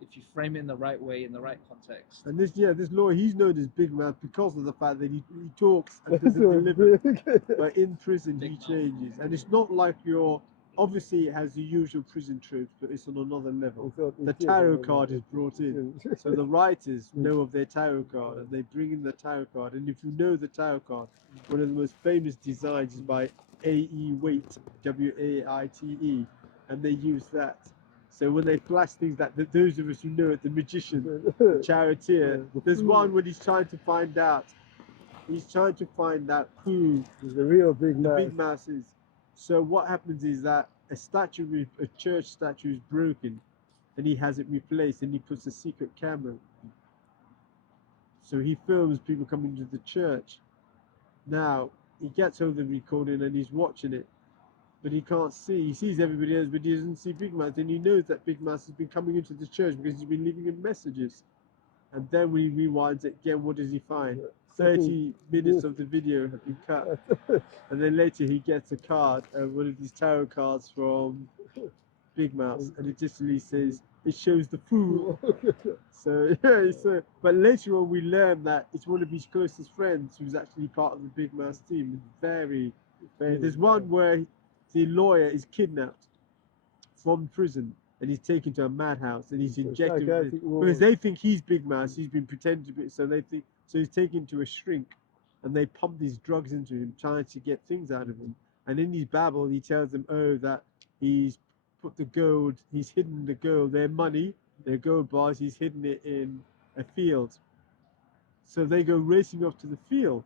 If you frame it in the right way, in the right context. And this lawyer, he's known as Big Mouth because of the fact that he talks and doesn't deliver. But in prison, he Big mouth. changes. And it's not like obviously it has the usual prison tropes, but it's on another level. The tarot card is brought in. So the writers know of their tarot card and they bring in the tarot card. And if you know the tarot card, one of the most famous designs is by A.E. Waite, W-A-I-T-E, and they use that. So when they flash things like those of us who know it, the magician, the charioteer, there's one when he's trying to find out who the real Big the Mouth. big mouse is. So what happens is that a church statue is broken and he has it replaced and he puts a secret camera. So he films people coming to the church. Now he gets home the recording and he's watching it, but he can't see. He sees everybody else, but he doesn't see Big Mouth, and he knows that Big Mouth has been coming into the church because he's been leaving him messages. And then when he rewinds it again, what does he find? 30 minutes of the video have been cut. And then later he gets a card, one of these tarot cards from Big Mouth, and it just really says, it shows the fool. So, yeah, but later on we learn that it's one of his closest friends who's actually part of the Big Mouth team. Very, there's one where the lawyer is kidnapped from prison and he's taken to a madhouse and he's injected because they think he's Big Mouth. He's been pretending to be, so he's taken to a shrink and they pump these drugs into him, trying to get things out of him. And in his babble, he tells them, that he's hidden the gold, their money, their gold bars, he's hidden it in a field. So they go racing off to the field.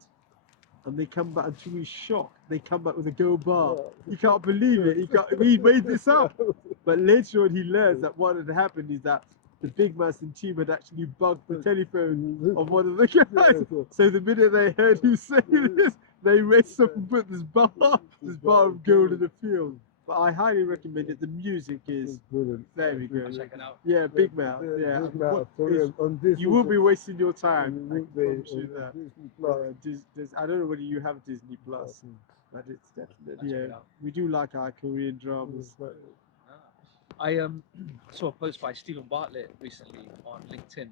And they come back, and to his shock, they come back with a gold bar. He can't believe it. He made this up. But later on, he learns that what had happened is that the Big Mouth team had actually bugged the telephone of one of the guys. So the minute they heard him say this, they raced up and put this bar of gold in the field. But I highly recommend it. The music is brilliant. very I'll good. check it out. Yeah, Big Mouth. Yeah, Big Mouth. On Disney you won't be wasting your time. I Disney promise you that. Plus. I don't know whether you have Disney Plus, but it's definitely, Check it yeah. out. We do like our Korean dramas. I saw a post by Stephen Bartlett recently on LinkedIn,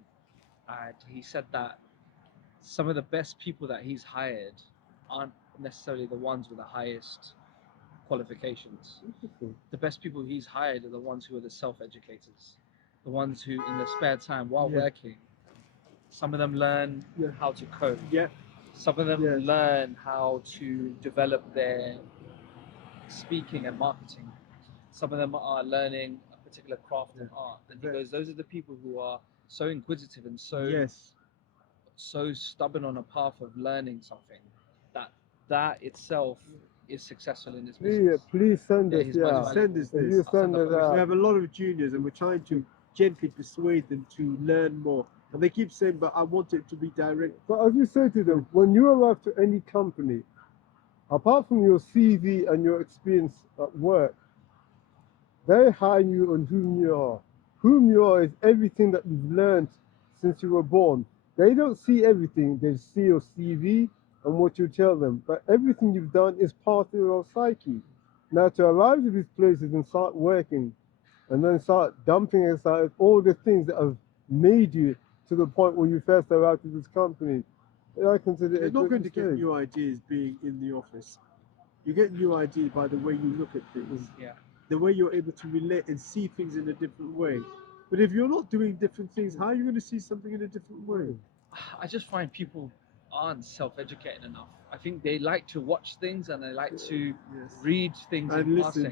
and he said that some of the best people that he's hired aren't necessarily the ones with the highest qualifications. The best people he's hired are the ones who are the self-educators, the ones who, in their spare time while Yeah. working, some of them learn Yeah. how to code. Yeah. Some of them Yes. learn how to develop their speaking and marketing. Some of them are learning a particular craft and art. And he Yeah. goes, those are the people who are so inquisitive and Yes. so stubborn on a path of learning something that itself is successful in this business. Please send Yeah, us, he's most yeah. valuable. Send us If this. you send us We out. have a lot of juniors and we're trying to gently persuade them to learn more. And they keep saying, but I want it to be direct. But as you say to them, when you arrive to any company, apart from your CV and your experience at work, they hire you on whom you are. Whom you are is everything that you've learned since you were born. They don't see everything, they see your CV and what you tell them. But everything you've done is part of your psyche. Now to arrive to these places and start working and then start dumping aside all the things that have made you to the point where you first arrived to this company, I consider it You're a not great going to get mistake. new ideas being in the office. You get new ideas by the way you look at things, Yeah. the way you're able to relate and see things in a different way. But if you're not doing different things, how are you going to see something in a different way? I just find people aren't self-educated enough. I think they like to watch things and they like to Yes. read things And in listen.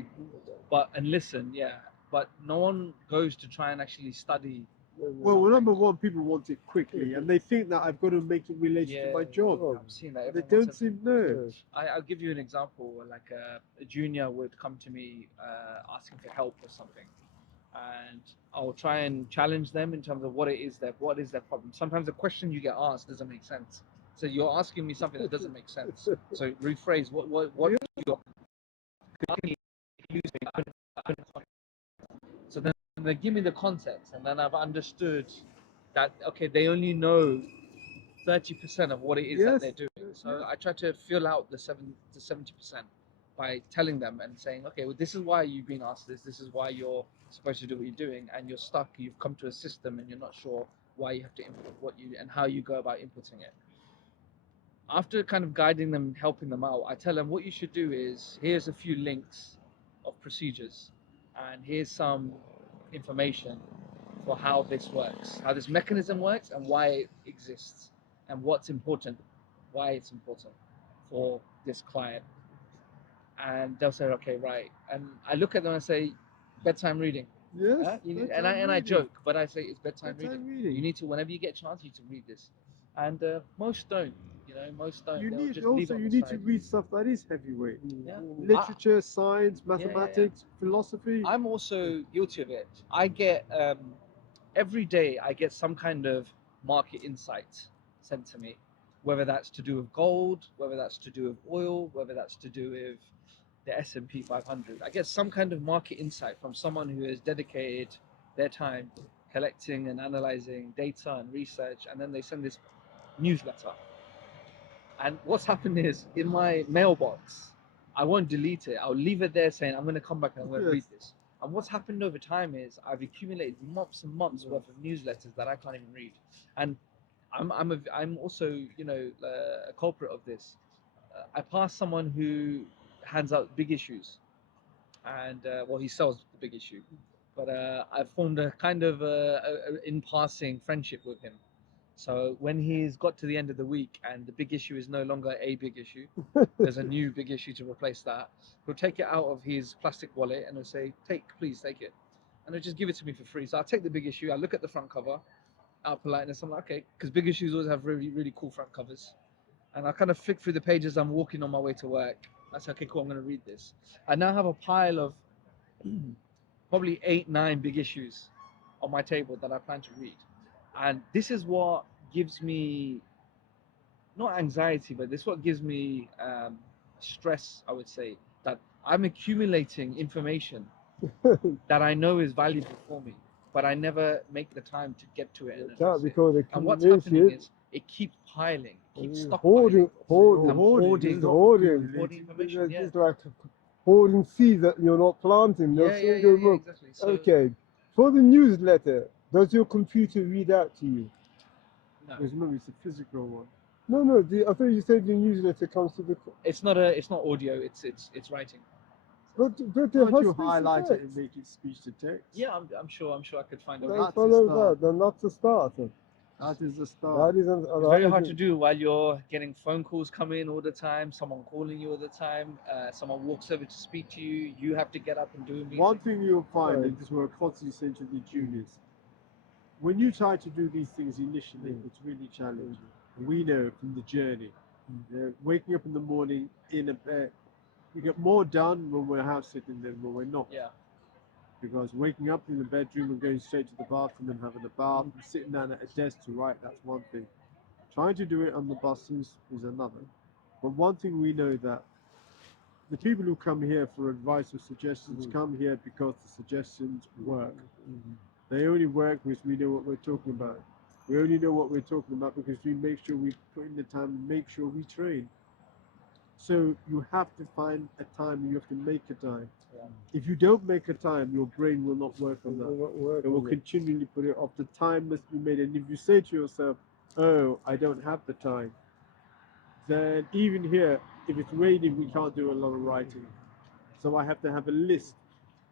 passing, and listen, yeah. But no one goes to try and actually study. Well, number one, people want it quickly, and they think that I've got to make it related to my job. I'm seeing that. They Everyone don't wants to- seem no. I'll give you an example. Like a junior would come to me asking for help or something, and I'll try and challenge them in terms of what is their problem. Sometimes the question you get asked doesn't make sense. So you're asking me something that doesn't make sense. So rephrase what you're. So then they give me the context, and then I've understood that okay, they only know 30% of what it is that Yes, they're doing. So I try to fill out the 70% by telling them and saying, okay, well, this is why you've been asked this. This is why you're supposed to do what you're doing, and you're stuck. You've come to a system, and you're not sure why you have to input what you and how you go about inputting it. After kind of guiding them, helping them out, I tell them what you should do is here's a few links of procedures, and here's some information for how this works, how this mechanism works, and why it exists, and what's important, why it's important for this client. And they'll say, okay, right. And I look at them and say, bedtime reading. yes. And I joke, but I say it's bedtime Bedtime reading. reading. You need to, whenever you get a chance, you need to read this. And most don't. Most don't. You They'll need just leave it also on you the need to side. read stuff that is heavyweight. Yeah. Literature, science, yeah. mathematics, philosophy. I'm also guilty of it. I get every day I get some kind of market insight sent to me, whether that's to do with gold, whether that's to do with oil, whether that's to do with the S&P 500. I get some kind of market insight from someone who has dedicated their time collecting and analyzing data and research, and then they send this newsletter. And what's happened is in my mailbox, I won't delete it. I'll leave it there saying I'm going to come back and I'm going to read this. And what's happened over time is I've accumulated months and months worth of newsletters that I can't even read. And I'm also a culprit of this. I pass someone who hands out big issues, and he sells the big issue. But I've formed a kind of in passing friendship with him. So when he's got to the end of the week and the big issue is no longer a big issue, there's a new big issue to replace that. He'll take it out of his plastic wallet and he'll say, please take it. And he'll just give it to me for free. So I'll take the big issue, I look at the front cover, out of politeness, I'm like, okay, because big issues always have really, really cool front covers. And I kind of flick through the pages, I'm walking on my way to work. I say, okay, cool, I'm going to read this. I now have a pile of probably 8-9 big issues on my table that I plan to read. And this is what gives me, not anxiety, but this is what gives me stress, I would say, that I'm accumulating information that I know is valuable for me, but I never make the time to get to it and address it. Because it And what's convinces happening you. is it keeps piling, it keeps Hoarding, stockpiling. I'm hoarding, hoarding hoarding. information, yeah. It's like hoarding seeds that you're not planting. Yeah, exactly. So, Okay, for the newsletter, does your computer read out to you? no. Because remember, it's a physical one. No. I thought you said your newsletter comes to the. It's not audio. It's writing. But it Can't has you speech to highlight it text. and make it speech to text? Yeah, I'm sure I could find a way. Then That's a follow start. that. Then that's a start. That is the start. That isn't. It's very hard to do while you're getting phone calls coming all the time, someone calling you all the time, someone walks over to speak to you, you have to get up and do a meeting. One thing you'll find, Right. and this is what I constantly say to the juniors, when you try to do these things initially, it's really challenging. We know from the journey. Waking up in the morning in a bed, we get more done when we're house sitting than when we're not. Yeah. Because waking up in the bedroom and going straight to the bathroom and having a bath and sitting down at a desk to write, that's one thing. Trying to do it on the buses is another. But one thing we know that the people who come here for advice or suggestions come here because the suggestions work. They only work because we know what we're talking about. We only know what we're talking about because we make sure we put in the time and make sure we train. So you have to find a time, you have to make a time. Yeah. If you don't make a time, your brain will not work on that. It will continually put it off. The time must be made. And if you say to yourself, oh, I don't have the time, then even here, if it's raining, we can't do a lot of writing. So I have to have a list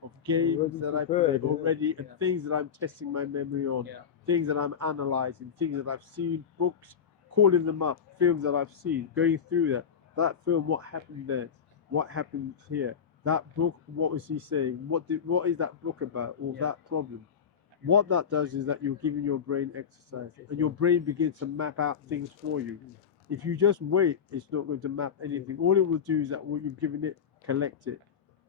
of games Already that I prepared, played yeah. already and Yeah. things that I'm testing my memory on, Yeah. things that I'm analyzing, things that I've seen, books, calling them up, films that I've seen, going through that. That film, what happened there? What happened here? That book, what was he saying? What is that book about? Or Yeah. that problem? What that does is that you're giving your brain exercise, and your brain begins to map out things for you. If you just wait, it's not going to map anything. All it will do is that what you've given it, collect it.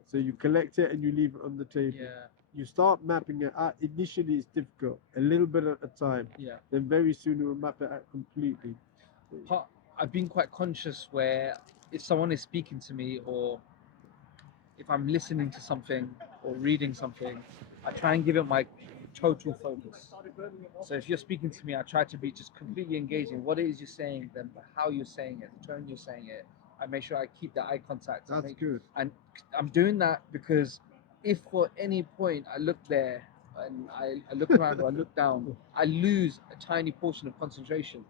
So you collect it and you leave it on the table. Yeah. You start mapping it out. Initially, it's difficult, a little bit at a time. Yeah. Then very soon it will map it out completely. I've been quite conscious where if someone is speaking to me or if I'm listening to something or reading something, I try and give it my total focus. So if you're speaking to me, I try to be just completely engaging. What it is you're saying, then how you're saying it, the tone you're saying it. I make sure I keep the eye contact. That's good. And I'm doing that because if for any point I look there and I look around or I look down, I lose a tiny portion of concentration,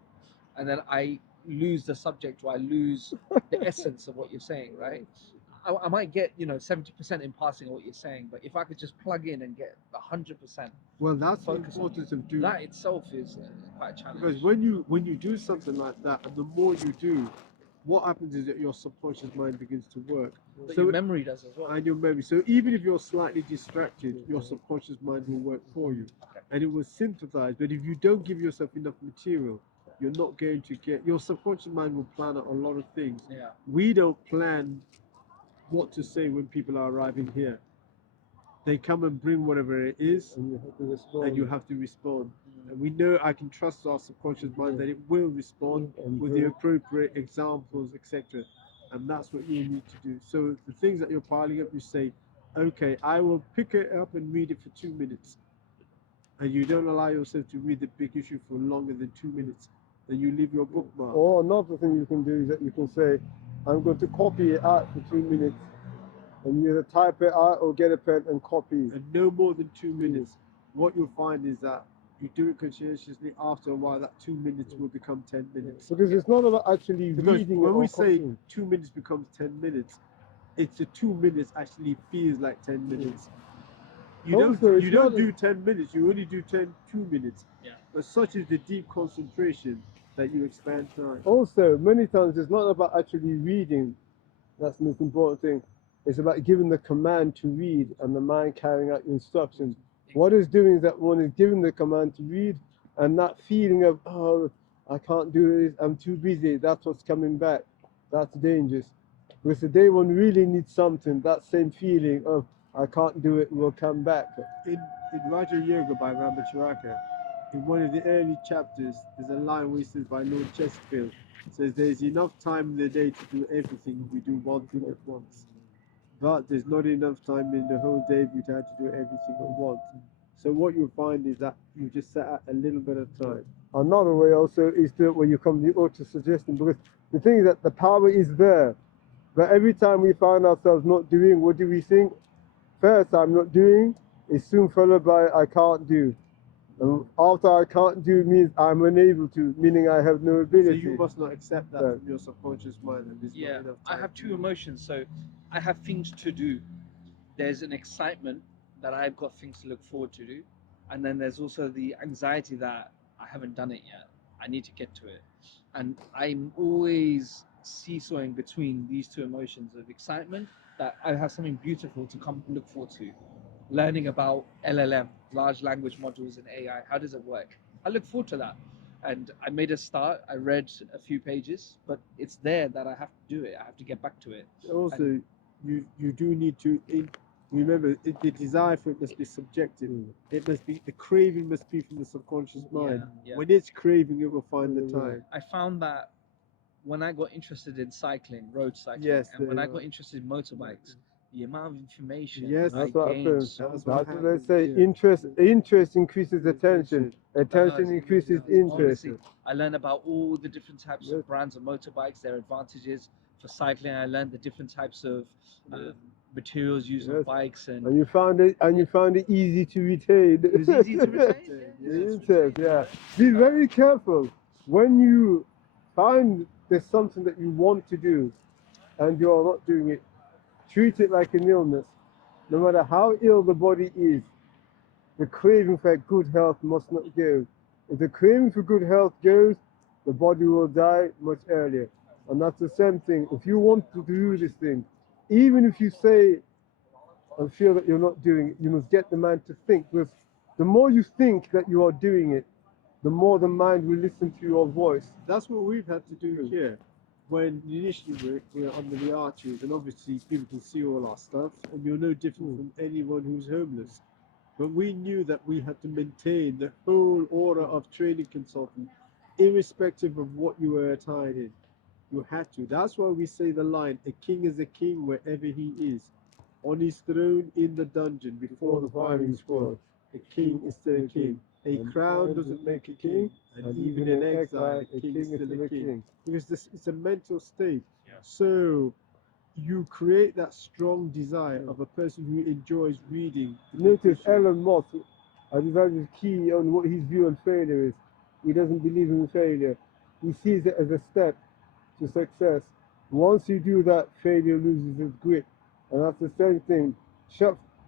and then I lose the subject or I lose the essence of what you're saying, right? I might get 70% in passing of what you're saying, but if I could just plug in and get 100%, Well, that's the focus on importance of doing. that itself is quite a challenge. Because when you do something like that, and the more you do, what happens is that your subconscious mind begins to work. But So your memory does as well. and your memory. So even if you're slightly distracted, your subconscious mind will work for you, and it will sympathize. But if you don't give yourself enough material, you're not going to get. Your subconscious mind will plan out a lot of things. Yeah. We don't plan what to say when people are arriving here. They come and bring whatever it is, And you have to respond. and you have to respond. And we know I can trust our subconscious mind that it will respond with the appropriate examples, etc. And that's what you need to do. So the things that you're piling up, you say, okay, I will pick it up and read it for 2 minutes. And you don't allow yourself to read the big issue for longer than 2 minutes. Then you leave your bookmark. Or another thing you can do is that you can say, I'm going to copy it out for 2 minutes. And you either type it out or get a pen and copy. And no more than 2 minutes. What you'll find is that you do it conscientiously, after a while that 2 minutes will become 10 minutes. Because it's not about actually Because reading when it or we say copying. 2 minutes becomes 10 minutes, it's the 2 minutes actually feels like 10 minutes. You Also, don't it's you don't not do 10 minutes, you only do 2 minutes. Yeah. But such is the deep concentration that you expand time. Also, many times it's not about actually reading. That's the most important thing. It's about giving the command to read and the mind carrying out the instructions. What it's doing is that one is giving the command to read, and that feeling of, oh, I can't do this, I'm too busy, that's what's coming back. That's dangerous. Because the day one really needs something, that same feeling of, I can't do it, will come back. In Raja Yoga by Ramacharaka, in one of the early chapters, there's a line where he says by Lord Chesterfield, it says there's enough time in the day to do everything if we do one thing at once. But there's not enough time in the whole day for you to have to do everything at once. So what you'll find is that you just set out a little bit of time. Another way also is to where you come to the auto-suggestion, because the thing is that the power is there. But every time we find ourselves not doing, what do we think? First, I'm not doing, is soon followed by I can't do. And after I can't do means I'm unable to, meaning I have no So ability. you must not accept that Yeah. from your subconscious mind. And there's Yeah, not enough I time have to two do it. emotions. So I have things to do. There's an excitement that I've got things to look forward to do, and then there's also the anxiety that I haven't done it yet. I need to get to it, and I'm always seesawing between these two emotions of excitement that I have something beautiful to come look forward to, learning about LLM, large language models, and AI. How does it work? I look forward to that. And I made a start. I read a few pages, but it's there that I have to do it. I have to get back to it. Also, you do need to remember the desire for it must be subjective. It must be, the craving must be from the subconscious mind. Yeah. When it's craving, it will find the time. I found that when I got interested in cycling, road cycling, Yes, and when I the- got interested in motorbikes, the amount of information Yes, I That's what I gained. feel. So That's what That's what they happens, say. yeah. Interest increases attention. Attention does. increases Honestly, interest. I learned about all the different types Yes. of brands of motorbikes, their advantages. For cycling, I learned the different types of materials used on Yes. bikes, and And you found it easy to retain. it was easy to retain. Yeah, The it's interest, yeah. Be very careful when you find there's something that you want to do and you're not doing it. Treat it like an illness. No matter how ill the body is, the craving for good health must not go. If the craving for good health goes, the body will die much earlier. And that's the same thing. If you want to do this thing, even if you say and feel that you're not doing it, you must get the mind to think. Because the more you think that you are doing it, the more the mind will listen to your voice. That's what we've had to do here. When initially we're under the arches, and obviously people can see all our stuff, and you're no different from anyone who's homeless. But we knew that we had to maintain the whole order of training consultant, irrespective of what you were attired in. You had to. That's why we say the line, a king is a king wherever he is. On his throne in the dungeon before the firing squad, a king is still a king. A crown doesn't make a king, and even in exile, a king is still a king. Because it's a mental state. So you create that strong desire of a person who enjoys reading. Notice Elon Musk, I decided is key on what his view on failure is. He doesn't believe in failure. He sees it as a step to success. Once you do that, failure loses its grip. And that's the same thing.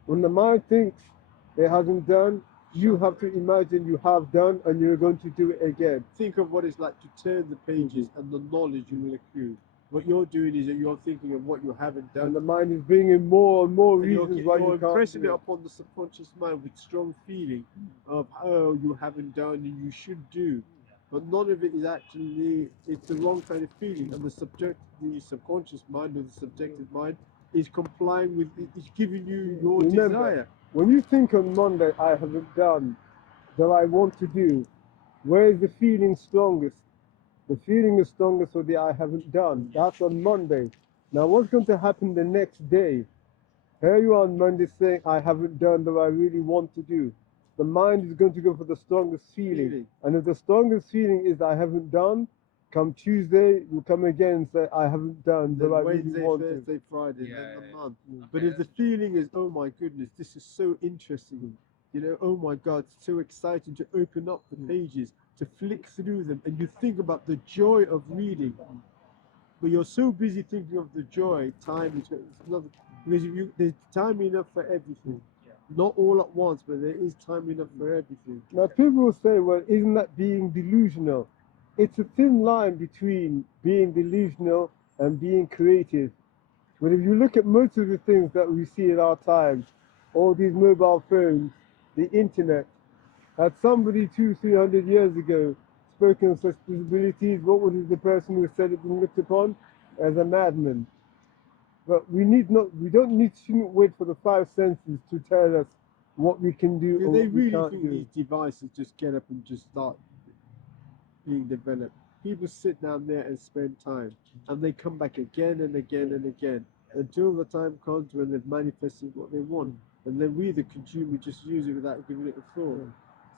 When the mind thinks it hasn't done, you have to imagine you have done and you're going to do it again. Think of what it's like to turn the pages and the knowledge you will accrue. What you're doing is that you're thinking of what you haven't done. And the mind is bringing more and more And reasons why you're you can't impressing do it it. upon the subconscious mind with strong feeling of how you haven't done and you should do. But none of it is actually, it's the wrong kind of feeling. And the subconscious mind or the subjective mind is complying with, it's giving you your Remember, desire. when you think on Monday, I haven't done that I want to do, where is the feeling strongest? The feeling is strongest for the I haven't done. That's on Monday. Now what's going to happen the next day? Here you are on Monday saying, I haven't done that I really want to do. The mind is going to go for the strongest feeling. And if the strongest feeling is I haven't done, come Tuesday, you come again and say, I haven't done that Then I really Wednesday, want Thursday, Friday, Yeah, then the month. Okay, But if the that's- feeling is, oh my goodness, this is so interesting, you know, oh my God, it's so exciting to open up the pages, to flick through them, and you think about the joy of reading. But you're so busy thinking of the joy, time is not, because if there's time enough for everything. Not all at once, but there is time enough for everything. Now people will say, well, isn't that being delusional? It's a thin line between being delusional and being creative. But if you look at most of the things that we see in our time, all these mobile phones, the internet, had somebody 200-300 years ago spoken of such possibilities, what would the person who said it been looked upon? As a madman. But we shouldn't wait for the five senses to tell us what we can do Do or they what we really can't think do. these devices just get up and just start being developed? People sit down there and spend time, and they come back again and again and again until the time comes when they've manifested what they want, and then we, the consumer, just use it without giving it a thought.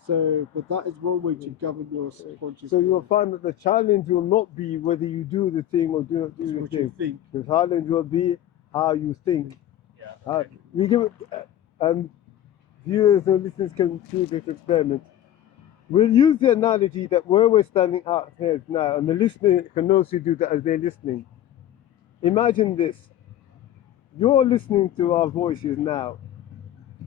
So, but that is one way to govern your subconscious. So you'll mind. find that the challenge will not be whether you do the thing or do not It's do the what thing. you think. The challenge will be how you think. Yeah. We give it, and viewers and listeners can see this experiment. We'll use the analogy that where we're standing out here now, and the listener can also do that as they're listening. Imagine this. You're listening to our voices now,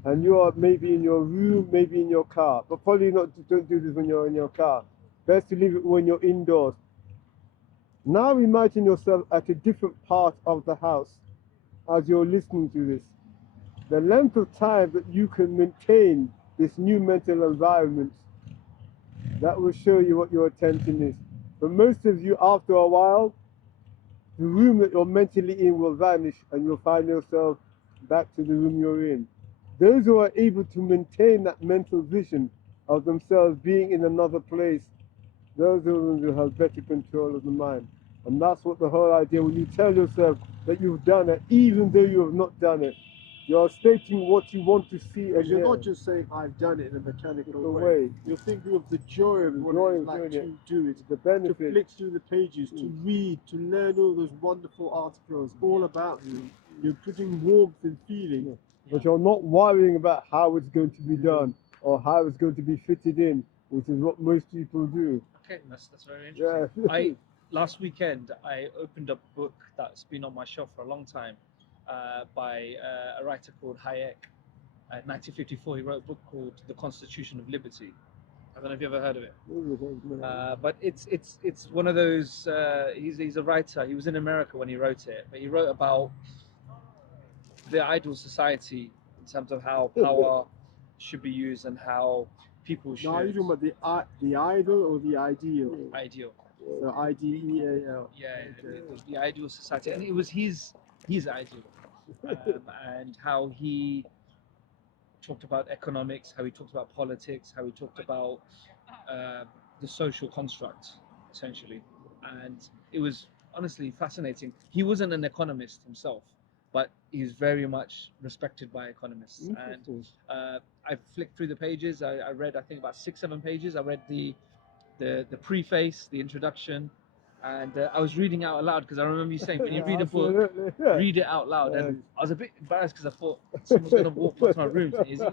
and you are maybe in your room, maybe in your car, but probably not, don't do this when you're in your car. Best to leave it when you're indoors. Now imagine yourself at a different part of the house as you're listening to this. The length of time that you can maintain this new mental environment, that will show you what your attention is. For most of you, after a while, the room that you're mentally in will vanish and you'll find yourself back to the room you're in. Those who are able to maintain that mental vision of themselves being in another place, those are the ones who have better control of the mind. And that's what the whole idea, when you tell yourself that you've done it, even though you have not done it, you're stating what you want to see and Because you're hear. not just saying, I've done it in a mechanical The way. way. You're thinking of the joy of The what joy it's of like doing to do it. the To benefit. flick through the pages, to read, to learn all those wonderful articles all about you. You're putting warmth and feeling. But you're not worrying about how it's going to be done or how it's going to be fitted in, which is what most people do. Okay, that's very interesting. Yeah. Last weekend I opened up a book that's been on my shelf for a long time, by a writer called Hayek. In 1954, he wrote a book called The Constitution of Liberty. I don't know if you ever heard of it. But it's one of those. He's a writer. He was in America when he wrote it, but he wrote about the ideal society in terms of how power should be used and how people should. Now, are you talking about the idol or the ideal? Ideal. So IDEAL. Yeah, Okay. the ideal society, and it was his ideal, and how he talked about economics, how he talked about politics, how he talked about the social construct, essentially. And it was honestly fascinating. He wasn't an economist himself, but he's very much respected by economists. And Interesting. I flicked through the pages. I read, I think, about 6, 7 pages. I read the preface, the introduction, and I was reading out loud because I remember you saying when you read a book, Absolutely, yeah. read it out loud. Yeah. And I was a bit embarrassed because I thought someone's going to walk past my room. Is he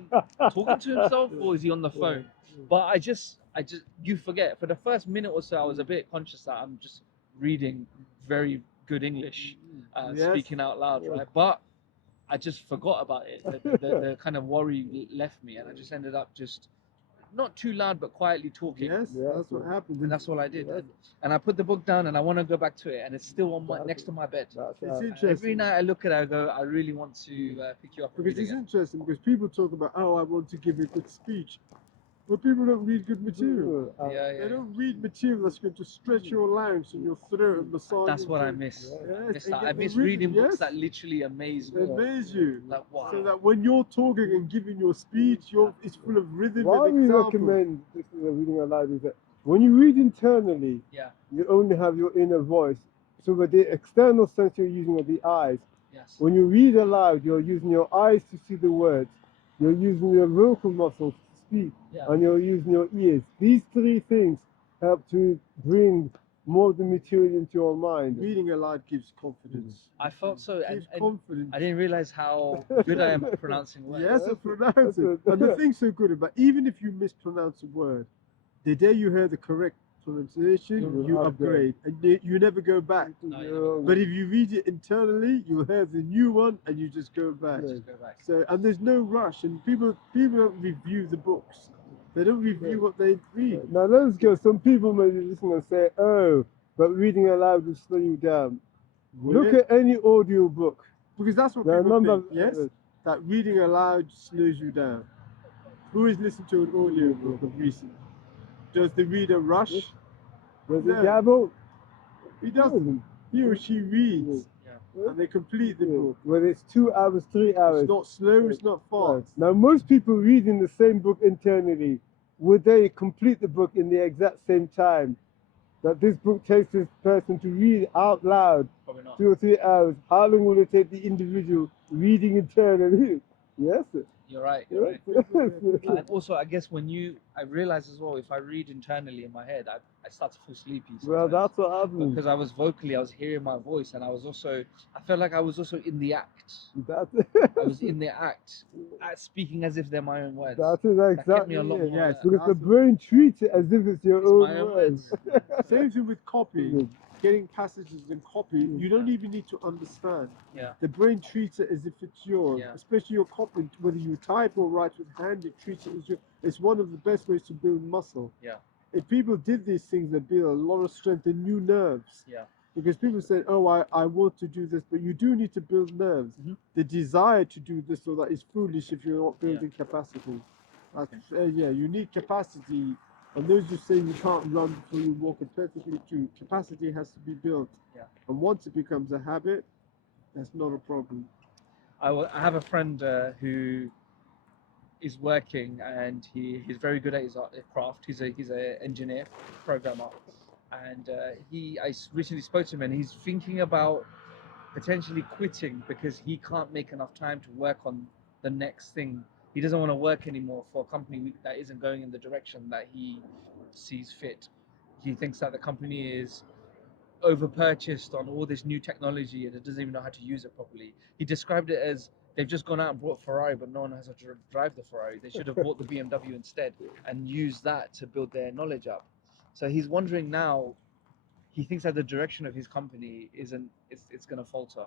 talking to himself or is he on the phone? But I just, you forget. For the first minute or so, I was a bit conscious that I'm just reading very good English, Yes. speaking out loud, right? But I just forgot about it. The kind of worry left me, and I just ended up just not too loud, but quietly talking. Yes, Yeah, that's what happened. And that's all I did. Yeah. And I put the book down, and I want to go back to it, and it's still on That's next to my bed. That's It's how- And interesting. every night I look at it, I go, I really want to pick you up and Because read it's again. interesting because people talk about, oh, I want to give a good speech. But people don't read good material. Yeah, They yeah. don't read material that's going to stretch your larynx and your throat and massage That's your what I throat. miss. Yeah. I Yes, miss and that. get I the miss rhythm, reading books yes. that literally amaze me. It amaze you. Like, wow. So that when you're talking and giving your speech, it's full of rhythm Why and we examples. recommend this is a reading aloud is that when you read internally, Yeah. you only have your inner voice. So with the external sense you're using of the eyes. Yes. When you read aloud, you're using your eyes to see the words. You're using your vocal muscles to speak, Yeah. and you're using your ears. These three things help to bring more of the material into your mind. Reading aloud gives confidence. I felt so, Gives and confidence. I didn't realize how good I am at pronouncing words. Yes, Yes, I pronounce it. that's And the it. thing's so good about even if you mispronounce a word, the day you hear the correct pronunciation, you upgrade, and you never go back. But if you read it internally, you'll hear the new one, and you just go back. Yeah. Just go back. So and there's no rush, and people don't review the books. They don't review what they read. Now let's go. Some people may be listening and say, "Oh, but reading aloud will slow you down." Look at any audio book. Because that's what There are a people number think. Yes, that reading aloud slows you down. Who has listened to an audio book of recent? Does the reader rush? Yes. Does No. it gabble? He doesn't. He or she reads, and they complete the book. Whether it's 2 hours, 3 hours. It's not slow, it's not Right. fast. Now, most people reading the same book internally, would they complete the book in the exact same time that this book takes this person to read out loud? Probably not. 2 or 3 hours. How long will it take the individual reading internally? Yes. You're right. You're right. Yes. And also, I guess I realize as well, if I read internally in my head, I start to feel sleepy. Well, sometimes. that's what happens. Because I was hearing my voice, and I felt like I was also in the act. That's I was in the act, speaking as if they're my own words. that is kept exactly me a lot it. more Yes, alert. Because the brain treats it as if it's your It's own my own words. Same thing with copy. Getting passages in copy, you don't even need to understand. Yeah. The brain treats it as if it's yours, Yeah. especially your copy. Whether you type or write with hand, it treats it as yours. It's one of the best ways to build muscle. Yeah. If people did these things, they'd build a lot of strength and new nerves. Yeah. Because people say, oh, I want to do this, but you do need to build nerves. Mhm. The desire to do this or that is foolish if you're not building capacity. You need capacity. And those who say you can't run before you walk are perfectly true. Capacity has to be built. Yeah. And once it becomes a habit, that's not a problem. I have a friend who is working, and he's very good at his craft. He's a engineer, programmer, and I recently spoke to him, and he's thinking about potentially quitting because he can't make enough time to work on the next thing. He doesn't want to work anymore for a company that isn't going in the direction that he sees fit. He thinks that the company is over-purchased on all this new technology and it doesn't even know how to use it properly. He described it as they've just gone out and bought a Ferrari, but no one knows how to drive the Ferrari. They should have bought the BMW instead and used that to build their knowledge up. So he's wondering now, he thinks that the direction of his company it's going to falter,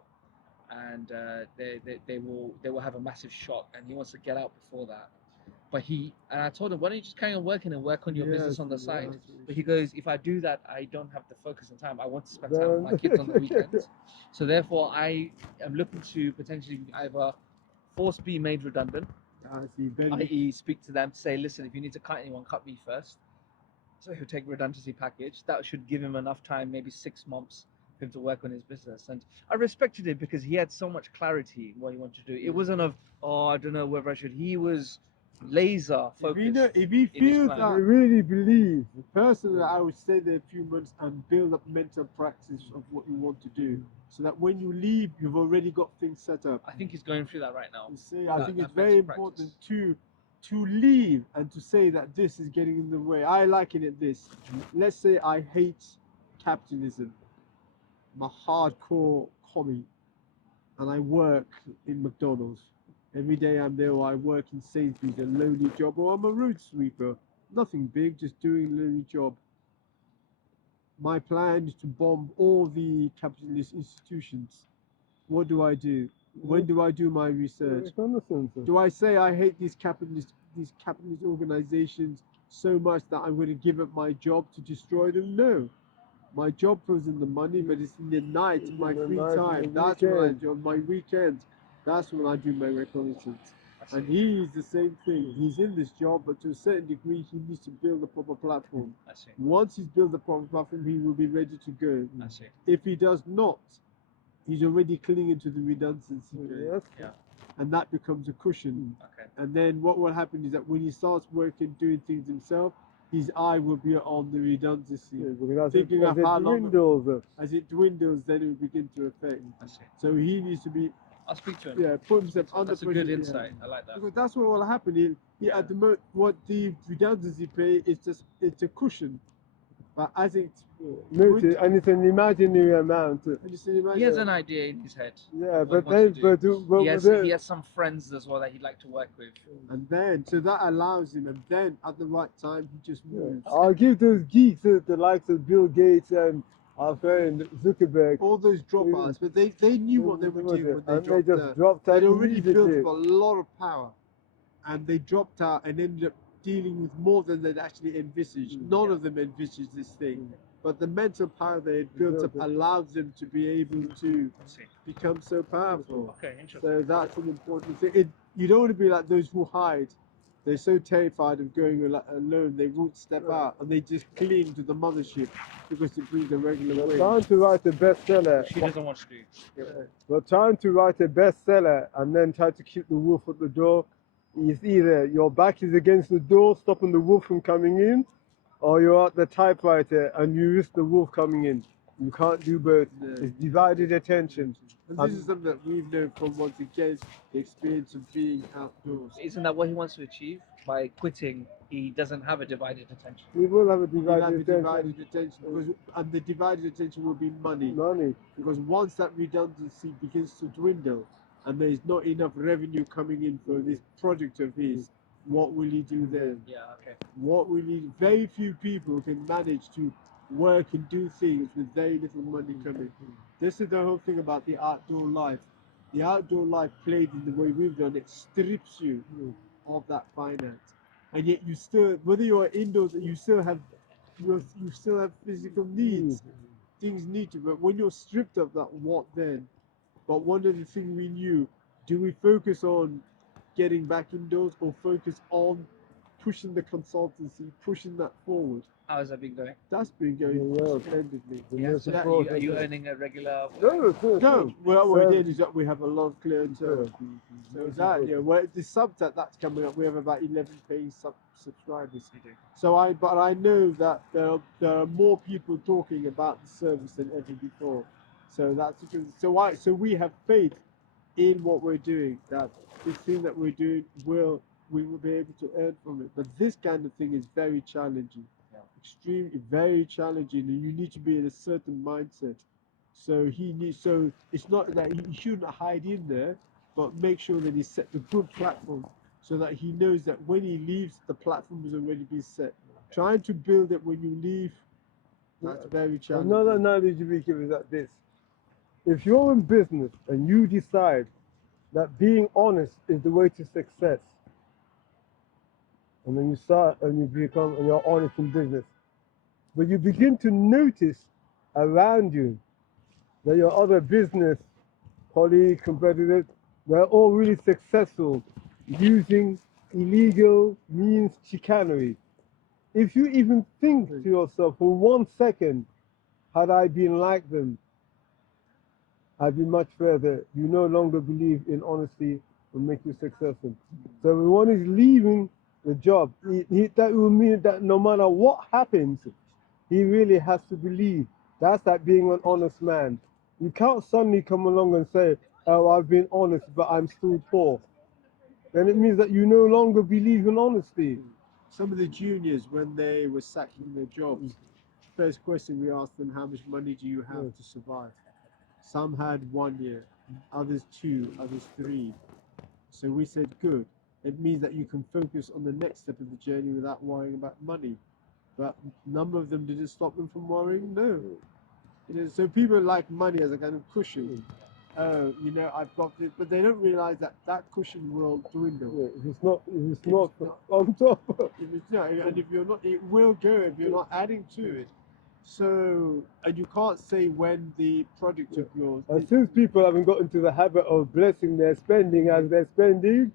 and they will have a massive shock, and he wants to get out before that. But I told him, why don't you just carry on working and work on your business on the side? But he goes, if I do that, I don't have the focus and time. I want to spend time with my kids on the weekends. So therefore, I am looking to potentially either be made redundant, I see. Very i.e. speak to them, say, listen, if you need to cut anyone, cut me first. So he'll take redundancy package. That should give him enough time, maybe 6 months, for him to work on his business. And I respected it because he had so much clarity in what he wanted to do. It wasn't I don't know whether I should. He was laser focused. If he in his feels plan. I that, really believe. personally, I would stay there a few months and build up mental practice of what you want to do, so that when you leave, you've already got things set up. I think he's going through that right now. You see, I That- think that it's very mental important practice. to leave and to say that this is getting in the way. I liken it this. Let's say I hate capitalism. I'm a hardcore commie, and I work in McDonald's. Every day I'm there, or I work in Sainsbury's, a lowly job, or I'm a road sweeper. Nothing big, just doing a lowly job. My plan is to bomb all the capitalist institutions. What do I do? When do I do my research? Reconnaissance. Do I say I hate these capitalist organizations so much that I'm going to give up my job to destroy them? No. My job was in the money, but it's in the night, In my the free night, time. in the That's when I weekend. do on my weekends. That's when I do my reconnaissance. I see. And he's the same thing. He's in this job, but to a certain degree, he needs to build a proper platform. I see. Once he's built the proper platform, he will be ready to go. I see. If he does not, he's already clinging to the redundancy phase, Yes. Yeah. and that becomes a cushion. Okay. And then what will happen is that when he starts working, doing things himself, his eye will be on the redundancy. Yeah, because as Thinking it, of as how it long- dwindles, As it dwindles, then it will begin to affect. I see. So he needs to be, I'll speak to him. put himself under That's a pressure. good yeah. insight. I like that. Because that's what will happen. He Yeah. at the what the redundancy pay is just it's a cushion, but as it notice, and it's an imaginary amount. you see, He has an idea in his head. Yeah, of what but he wants then, to do. but He has, then, he has some friends as well that he'd like to work with. and then so that allows him, and then at the right time he just moves. I'll give those geeks the likes of Bill Gates and our friend Zuckerberg. All those dropouts, but they knew what they were doing when they and dropped they just out. dropped out They'd already built immediately. up a lot of power, and they dropped out and ended up dealing with more than they'd actually envisaged. None of them envisaged this thing, but the mental power they had built up allowed them to be able to I see. become so powerful. Okay, interesting. So that's an important thing. You don't want to be like those who hide. They're so terrified of going alone, they won't step out, and they just cling to the mothership because it brings a regular We're wage. trying to write a bestseller. She doesn't want to do. We're trying to write a bestseller and then try to keep the wolf at the door. It's either your back is against the door, stopping the wolf from coming in, or you're at the typewriter and you risk the wolf coming in. You can't do both. No. It's divided attention. And this is something that we've known from once again the experience of being outdoors. Isn't that what he wants to achieve? By quitting, he doesn't have a divided attention. We will have a We'll have divided a attention. divided attention because, and the divided attention will be money. Money. Because once that redundancy begins to dwindle and there is not enough revenue coming in for this project of his, what will he do then? Yeah, okay. What will he? Very few people can manage to work and do things with very little money coming. This is the whole thing about the outdoor life. The outdoor life played in the way we've done it strips you of that finance, and yet you still, whether you are indoors, you still have physical needs. Things need to, but when you're stripped of that, what then? But one of the things we knew, do we focus on getting back indoors or focus on pushing the consultancy, pushing that forward? How has that been going? That's been going Well, splendidly. Yeah, so Yes, are you earning a regular? No, No, well, what So- we did is that we have a lot of clientele. So that, yeah, well, the subset that's coming up, we have about 11 paying subscribers. So but I know that there are more people talking about the service than ever before. So that's because, so we have faith in what we're doing, that this thing that we're doing we will be able to earn from it. But this kind of thing is very challenging, extremely very challenging, and you need to be in a certain mindset. So it's not that he shouldn't hide in there, but make sure that he set the good platform so that he knows that when he leaves, the platform has already been set. Trying to build it when you leave, that's very challenging. Another analogy we give is like this. If you're in business and you decide that being honest is the way to success, and then you start and you're honest in business, but you begin to notice around you that your other business colleagues, competitors, they're all really successful using illegal means chicanery. If you even think to yourself for 1 second, had I been like them, I'd be much further. You no longer believe in honesty will make you successful. So when one is leaving the job, that will mean that no matter what happens, he really has to believe. That's like being an honest man. You can't suddenly come along and say, "Oh, I've been honest, but I'm still poor." Then it means that you no longer believe in honesty. Some of the juniors, when they were sacked from their jobs, first question we asked them, how much money do you have to survive? Some had 1 year, others 2, others 3. So we said, good. It means that you can focus on the next step of the journey without worrying about money. But a number of them didn't stop them from worrying. No. So people like money as a kind of cushion. Oh, I've got this, but they don't realize that that cushion will dwindle. Yeah, if it's not on top. If it's not, and if you're not, it will go if you're not adding to it. So, and you can't say when the project of yours. And since people haven't got into the habit of blessing their spending as they're spending,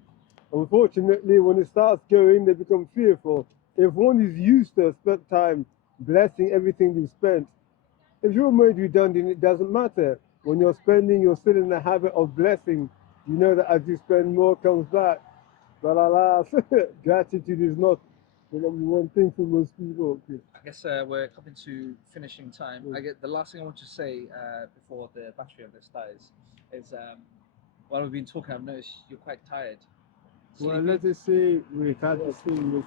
unfortunately, when it starts going, they become fearful. If one is used to spend time blessing everything you've spent, if you're made redundant, it doesn't matter. When you're spending, you're still in the habit of blessing. You know that as you spend, more comes back. But alas, gratitude is not the number one thing for most people. I guess we're coming to finishing time. I get the last thing I want to say before the battery of this dies is while we've been talking, I've noticed you're quite tired. Well, Sleepy? let us say we've had this thing with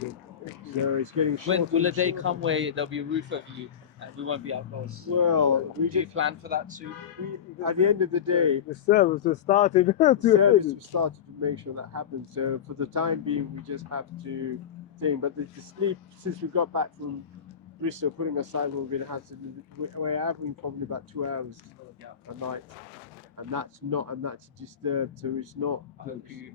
sleep, so it's getting shorter. When will a and day shorter. come where there'll be a roof over you and we won't be outdoors? Well, Do you plan for that too? at the end of the day, The service has started. the service have started to make sure that happens. So for the time being, we just have to think. But the sleep, since we got back from Bristol, putting aside what we've been had to do, we're having probably about 2 hours a night, and that's disturbed. So it's not. I hope you.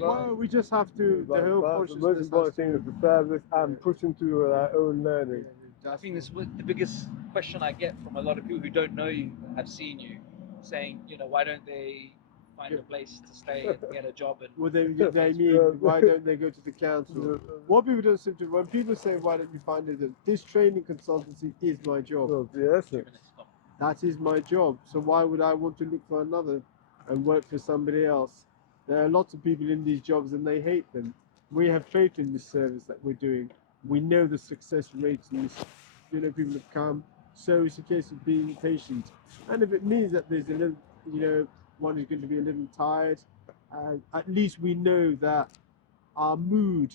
Well, we just have to. The whole But the most consciousness. important thing is the service and pushing through our own learning. I think this was the biggest question I get from a lot of people who don't know you, have seen you, saying, why don't they find a place to stay and get a job? And What they mean, why don't they go to the council? What people don't seem to, when people say, why don't you find it, this training consultancy is my job. Yes. 2 minutes. Stop. That is my job. So why would I want to look for another and work for somebody else? There are lots of people in these jobs and they hate them. We have faith in this service that we're doing. We know the success rates in this. People have come. So it's a case of being patient. And if it means that there's a little, one is going to be a little tired, at least we know that our mood,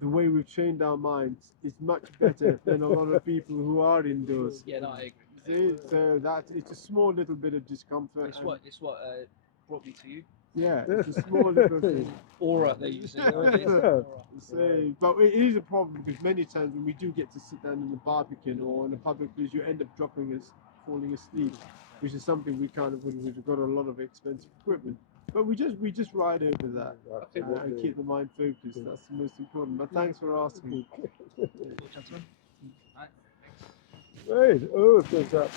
the way we've trained our minds, is much better than a lot of people who are indoors. Yeah, no, I agree. So it's a small little bit of discomfort. It's what brought me to you. Yeah, it's a small little thing. Aura, they use it nowadays. So, but it is a problem because many times when we do get to sit down in the Barbican or in a public place, you end up falling asleep, which is something we've got a lot of expensive equipment. But we just ride over that and keep the mind focused. That's the most important. But thanks for asking. Gentlemen. All right, thanks. Right. Oh, so that.